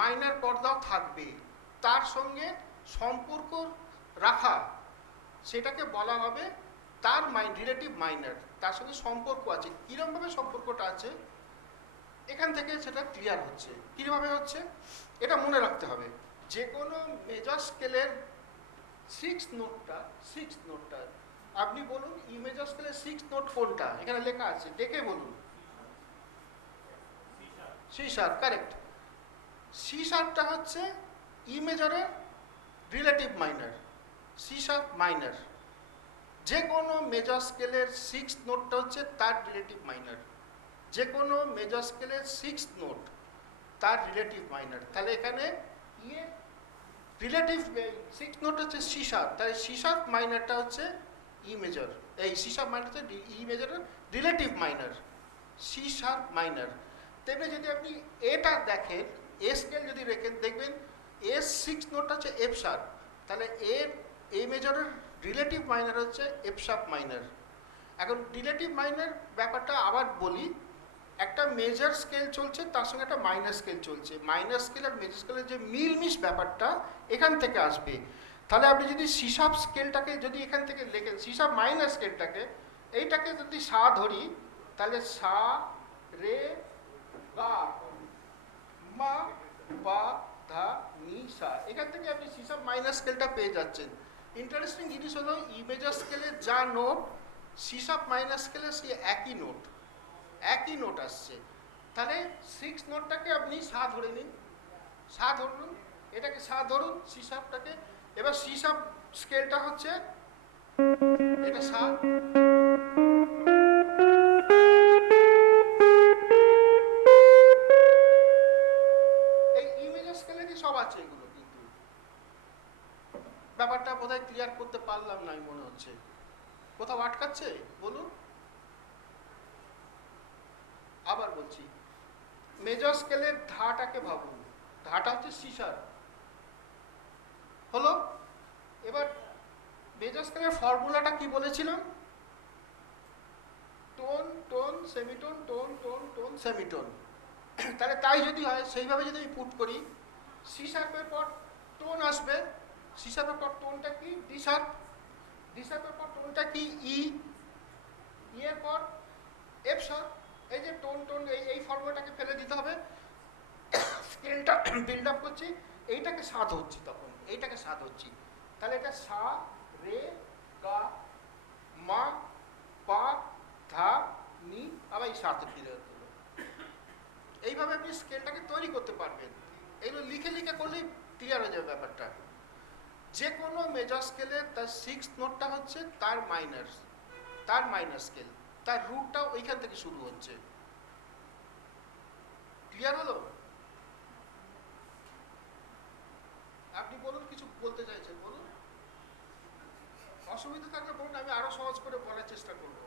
মাইনার পর্দাও থাকবে, তার সঙ্গে সম্পর্ক রাখা, সেটাকে বলা হবে তার রিলেটিভ মাইনার। তার সঙ্গে সম্পর্ক আছে, কীরকমভাবে সম্পর্কটা আছে এখান থেকে সেটা ক্লিয়ার হচ্ছে। কীভাবে হচ্ছে এটা মনে রাখতে হবে। যে কোনো মেজর স্কেলের সিক্স নোটটা আপনি বলুন, ই মেজর স্কেলের সিক্স নোট কোনটা? এখানে লেখা আছে, দেখে বলুন। C sharp, correct. সি শার্পটা হচ্ছে ই মেজরের relative minor, C sharp minor. যে কোনো মেজর স্কেলের সিক্স নোটটা হচ্ছে তার রিলেটিভ মাইনার। যে কোনো মেজর স্কেলের সিক্স নোট তার রিলেটিভ মাইনার। তাহলে এখানে ইয়ে রিলেটিভ সিক্স নোট হচ্ছে সি শার্প, তাহলে সি শার্প মাইনারটা হচ্ছে ই মেজর, এই সি শার্প মাইনার হচ্ছে ই মেজরের relative minor, C sharp minor. তেমনি যদি আপনি এটা দেখেন, এ স্কেল যদি দেখবেন এস সিক্স নোটটা হচ্ছে এফ শার্প, তাহলে এ মেজরের রিলেটিভ মাইনার হচ্ছে এফ শার্প মাইনার। এখন রিলেটিভ মাইনার ব্যাপারটা আবার বলি, একটা মেজর স্কেল চলছে, তার সঙ্গে একটা মাইনর স্কেল চলছে, মাইনর স্কেল আর মেজর স্কেলের যে মিলমিশ ব্যাপারটা এখান থেকে আসবে। তাহলে আপনি যদি সি শার্প স্কেলটাকে যদি এখান থেকে লেখেন, সি শার্প মাইনর স্কেলটাকে, এইটাকে যদি সা ধরি, তাহলে সা রে গা মা পা ধা নি সা, এখান থেকে আপনি সি শার্প মাইনর স্কেলটা পেয়ে যাচ্ছেন। ইন্টারেস্টিং জিনিস হলো ই মেজর স্কেলে যা নোট, সি শার্প মাইনর স্কেলে সে একই নোট আসছে। তাহলে সিক্স নোটটাকে আপনি সা ধরে নিন, সা ধরুন, এটাকে সা ধরুন সি শার্পটাকে। এবার সি শার্প স্কেলটা হচ্ছে এটা সা, এই ই মেজর স্কেলেরই সব আছে এগুলো। কিন্তু ব্যাপারটা বোধহয় ক্লিয়ার করতে পারলাম না মনে হচ্ছে, কোথাও আটকাচ্ছে বলুন। আবার বলছি, মেজর স্কেলের ধাটাকে ভাবুন, ধাটা হচ্ছে সি শার্প হলো। এবার মেজর স্কেলের ফর্মুলাটা কি বলেছিলাম? Tone tone semitone, tone tone tone semitone. তাহলে তাই যদি হয়, সেইভাবে যদি আমি পুট করি, সি শার্পের পর টোন আসবে, সি শার্পের পর টোনটা কি? ডি শার্প, ডি শার্পের পর টোনটা কি? ই, এর পর এফ শার্প। এই যে টোন টোন, এই ফর্মুলাটাকে ফেলে দিতে হবে, স্কেলটা বিল্ড আপ করছি, এইটাকে সাত হচ্ছি, তখন এইটাকে সাত হচ্ছি। তাহলে এটা সা রে গা মা পা ধা নি আবার এই সাথে ফিরে হলো। এইভাবে আপনি স্কেলটাকে তৈরি করতে পারবেন। এগুলো লিখে লিখে করলেই ক্লিয়ার হয়ে যাবে ব্যাপারটা। যে কোনো মেজর স্কেলে তার 6th নোটটা হচ্ছে তার মাইনার স্কেল, তার রুটটা ওইখান থেকে শুরু হচ্ছে। ক্লিয়ার হলো? আপনি বলুন, কিছু বলতে চাইছেন বলুন, অসুবিধা থাকলে বলুন, আমি আরো সহজ করে বলার চেষ্টা করব।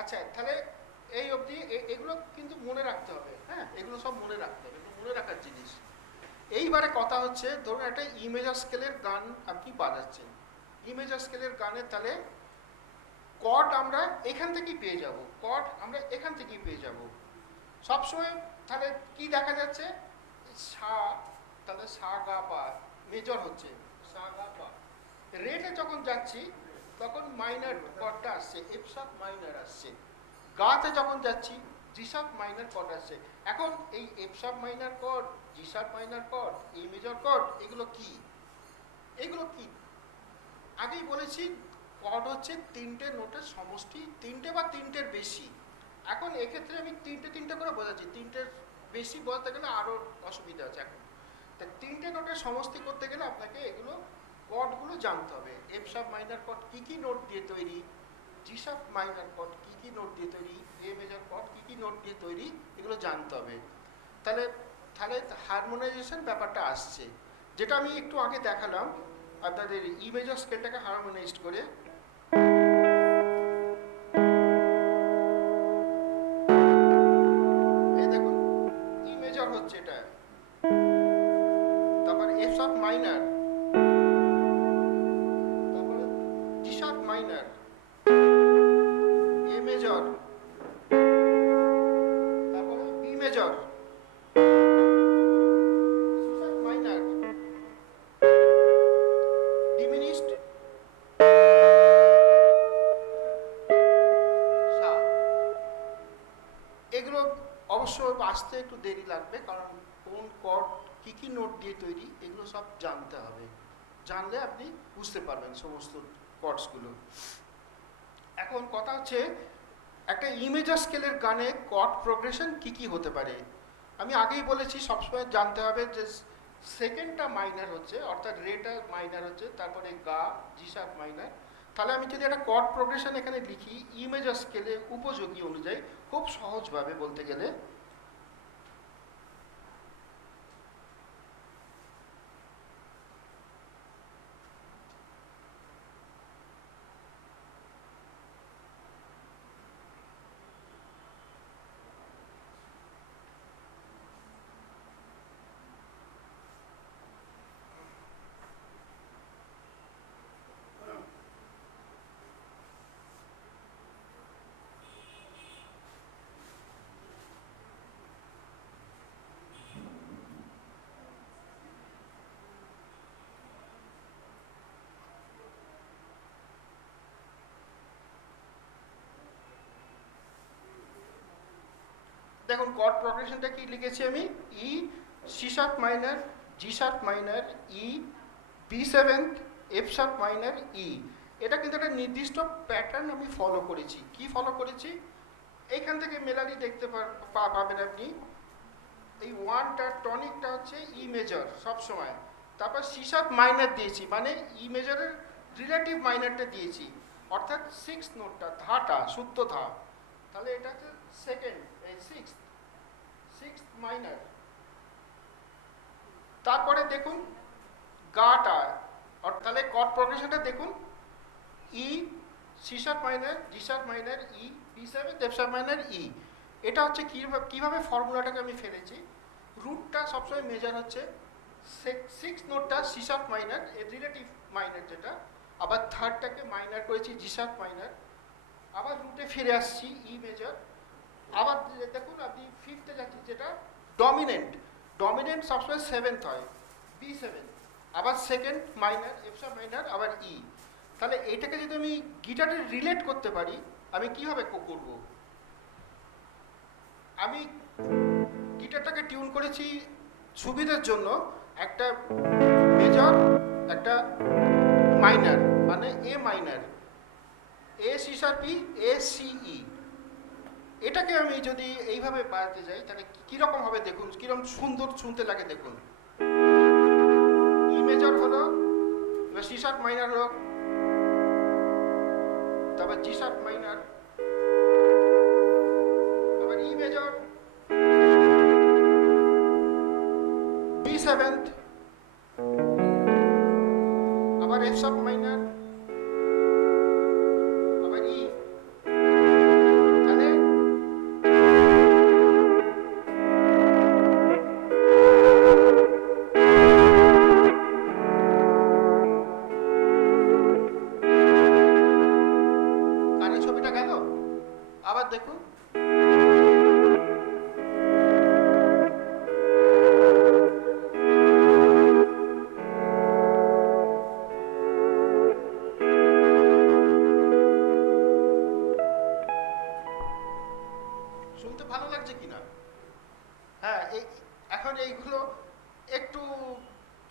আচ্ছা, তাহলে এই অবধি এগুলো কিন্তু মনে রাখতে হবে। হ্যাঁ, এগুলো সব মনে রাখতে হবে, মনে রাখার জিনিস। এইবারে কথা হচ্ছে, ধরুন একটা ই মেজর স্কেলের গান আপনি বাজাচ্ছেন। ই মেজর স্কেলের গানে তাহলে কর্ড আমরা এখান থেকেই পেয়ে যাব, কর্ড আমরা এখান থেকেই পেয়ে যাব সবসময়। তাহলে কি দেখা যাচ্ছে, সা, তাহলে সা গা পা মেজর হচ্ছে, সা গা পা। রেটে যখন যাচ্ছি তখন মাইনার কর্ডটা আসছে, এফ শার্প মাইনার আসছে। গাতে যখন যাচ্ছি জি শার্প মাইনার কর্ড আসছে। এখন এই F sharp minor chord, G sharp minor chord, এই মেজর কর্ড, এগুলো কি? এগুলো কি আগেই বলেছি, কর্ড হচ্ছে 3টে নোটের সমষ্টি, 3টে বা 3টের বেশি। এখন এক্ষেত্রে আমি 3টে করে বোঝাচ্ছি, 3টের বেশি বলতে গেলে আরও অসুবিধা আছে। এখন তাই 3টে নোটের সমষ্টি করতে গেলে আপনাকে এগুলো কর্ডগুলো জানতে হবে। এফ শার্প মাইনার কর্ড কী কী নোট দিয়ে তৈরি, জি শার্প মাইনার কর্ড কী কী নোট দিয়ে তৈরি, এ মেজর কর্ড কী কী নোট দিয়ে তৈরি, এগুলো জানতে হবে। তাহলে হারমোনাইজেশন ব্যাপারটা আসছে, যেটা আমি একটু আগে দেখালাম আপনাদের ই মেজর স্কেলটাকে হারমোনাইজড করে। এই দেখুন, ই মেজর হচ্ছে এটা, তারপর এফ শার্প মাইনার, তারপরে G sharp minor, A major, তারপরে B major, C sharp minor, diminished সা। এগুলো অবশ্য আসতে একটু দেরি লাগবে, কারণ কোন কর্ড কী কী নোট দিয়ে তৈরি এগুলো সব জানতে হবে। জানলে আপনি বুঝতে পারবেন সমস্ত কর্ডসগুলো। এখন কথা হচ্ছে, একটা ই মেজর স্কেলের গানে কর্ড প্রোগ্রেশন কি কি হতে পারে। আমি আগেই বলেছি সবসময় জানতে হবে যে সেকেন্ডটা মাইনার হচ্ছে, অর্থাৎ রেটা মাইনার হচ্ছে, তারপরে গা, জি শার্প মাইনার। তাহলে আমি যদি একটা কর্ড প্রোগ্রেশন এখানে লিখি ই মেজর স্কেলে উপযোগী অনুযায়ী, খুব সহজভাবে বলতে গেলে, দেখুন কর্ড প্রোগ্রেশনটা কি লিখেছি আমি, E, C sharp minor, G sharp minor, E, B seventh, F sharp minor, E. এটা কিন্তু একটা নির্দিষ্ট প্যাটার্ন আমি ফলো করেছি। কি ফলো করেছি, এইখান থেকে মেলালি দেখতে পাবেন আপনি। এই ওয়ানটা টনিকটা হচ্ছে ই মেজর সবসময়, তারপর সি শার্প মাইনার দিয়েছি, মানে ই মেজরের রিলেটিভ মাইনারটা দিয়েছি, অর্থাৎ 6th নোটটা, ধাটা, শুদ্ধ ধা। তাহলে এটা হচ্ছে সেকেন্ড, এই 6th মাইনার। তারপরে দেখুন গাটা, তাহলে কর্ড প্রোগ্রেশনটা দেখুন, E, C sharp minor, G sharp minor, E, B seven, F sharp minor, E. এটা হচ্ছে কীভাবে ফর্মুলাটাকে আমি ফেলেছি। রুটটা সবসময় মেজার হচ্ছে, 6th নোটটা সি শার্প মাইনার, এর রিলেটিভ মাইনার যেটা, আবার থার্ডটাকে মাইনার করেছি জি শার্প মাইনার, আবার রুটে ফিরে আসছি ই মেজর, আবার দেখুন আপনি 5th যাচ্ছি যেটা ডমিনেন্ট সবসময় 7th হয়, বি সেভেন, আবার second minor, F sharp minor, আবার ই। তাহলে এইটাকে যদি আমি গিটারে রিলেট করতে পারি, আমি কিভাবে করব, আমি গিটারটাকে টিউন করেছি সুবিধার জন্য একটা মেজর একটা মাইনার, মানে A minor, A C sharp E, A C E. এটাকে আমি যদি এইভাবে বাজাতে যাই তাহলে কীরকম হবে দেখুন, কীরকম সুন্দর শুনতে লাগে দেখুন। ই মেজর হলো, এবার সি শার্প মাইনার হলো, তারপর জি শার্প মাইনার, আবার ই মেজর, বি সেভেন্থ, আবার এফ শার্প মাইনার, আবার ই। তাহলে কানে ছবিটা গেল, আবার দেখুন। শুনতে ভালো লাগছে কিনা? হ্যাঁ, এখন এইগুলো একটু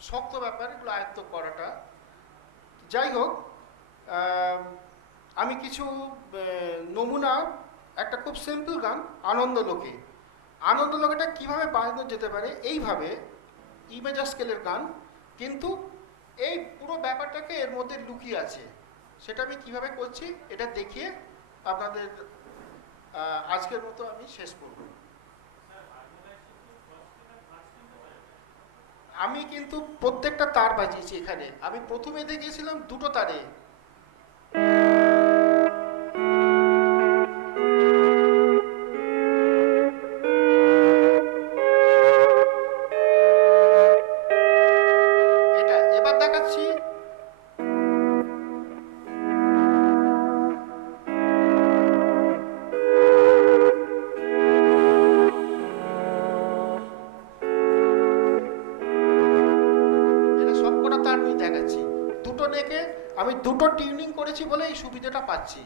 শক্ত ব্যাপার, এগুলো আয়ত্ত করাটা। যাই হোক, আমি কিছু নমুনা, একটা খুব সিম্পল গান আনন্দলোকে। আনন্দলোকেটা কীভাবে বাজানো যেতে পারে, এইভাবে ই মেজর স্কেলের গান, কিন্তু এই পুরো ব্যাপারটাকে এর মধ্যে লুকিয়ে আছে। সেটা আমি কিভাবে করছি এটা দেখিয়ে আপনাদের আজকের মতো আমি শেষ করব। আমি কিন্তু প্রত্যেকটা তার বাজিয়েছি এখানে। আমি প্রথমে দেখিয়েছিলাম দুটো তারে, এটা এবার দেখাচ্ছি সবকটা তার আমি দেখাচ্ছি। দুটো নেকে আমি দুটো টিউনিং করেছি বলে এই সুবিধাটা পাচ্ছি,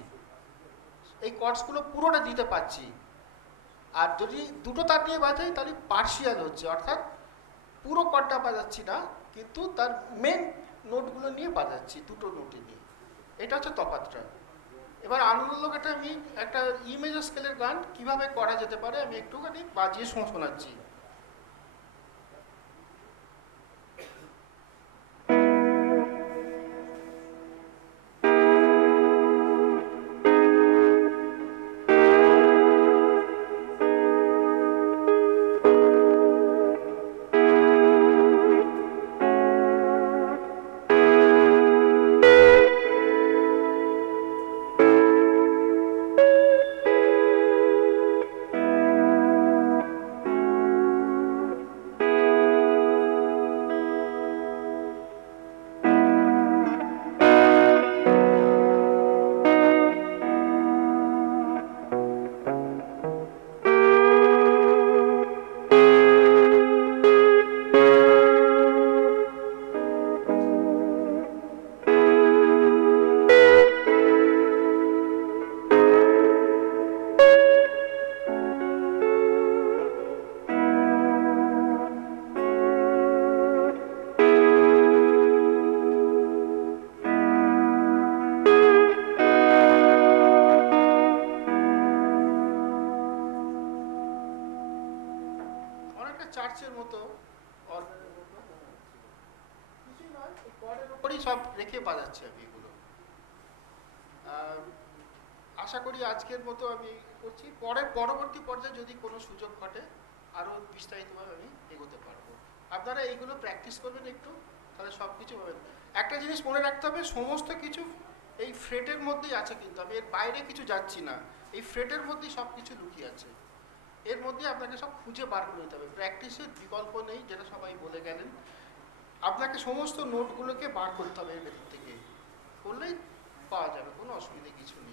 এই কর্ডসগুলো পুরোটা দিতে পাচ্ছি। আর যদি দুটো তার নিয়ে বাজাই তাহলে পার্শিয়াল হচ্ছে, অর্থাৎ পুরো কর্ডটা বাজাচ্ছি না, কিন্তু তার মেন নোটগুলো নিয়ে বাজাচ্ছি, দুটো নোটে নিয়ে। এটা হচ্ছে তফাৎটা। এবার আনন্দলোকেটা আমি একটা ই মেজর স্কেলের গান কিভাবে করা যেতে পারে আমি একটুখানি বাজিয়ে শোনাচ্ছি। চার্চের মতো অর্গানের মতো কিছুই নয়, এই কর্ডের উপরেই সব রেখে বাজাচ্ছি আমি এগুলো। আশা করি আজকের মতো আমি করছি, পরবর্তী পর্যায়ে যদি কোনো সুযোগ ঘটে আরও বিস্তারিতভাবে আমি এগোতে পারবো। আপনারা এইগুলো প্র্যাকটিস করবেন একটু, তাহলে সব কিছু পাবেন। একটা জিনিস মনে রাখতে হবে, সমস্ত কিছু এই ফ্রেটের মধ্যেই আছে, কিন্তু আমি এর বাইরে কিছু যাচ্ছি না, এই ফ্রেটের মধ্যেই সব কিছু লুকিয়ে আছে। এর মধ্যে আপনাকে সব খুঁজে বার করে নিতে হবে, প্র্যাকটিসের বিকল্প নেই, যেটা সবাই বলে গেলেন। আপনাকে সমস্ত নোটগুলোকে বার করতে হবে এর ভেতর থেকে, করলেই পাওয়া যাবে, কোনো অসুবিধা কিছু নেই।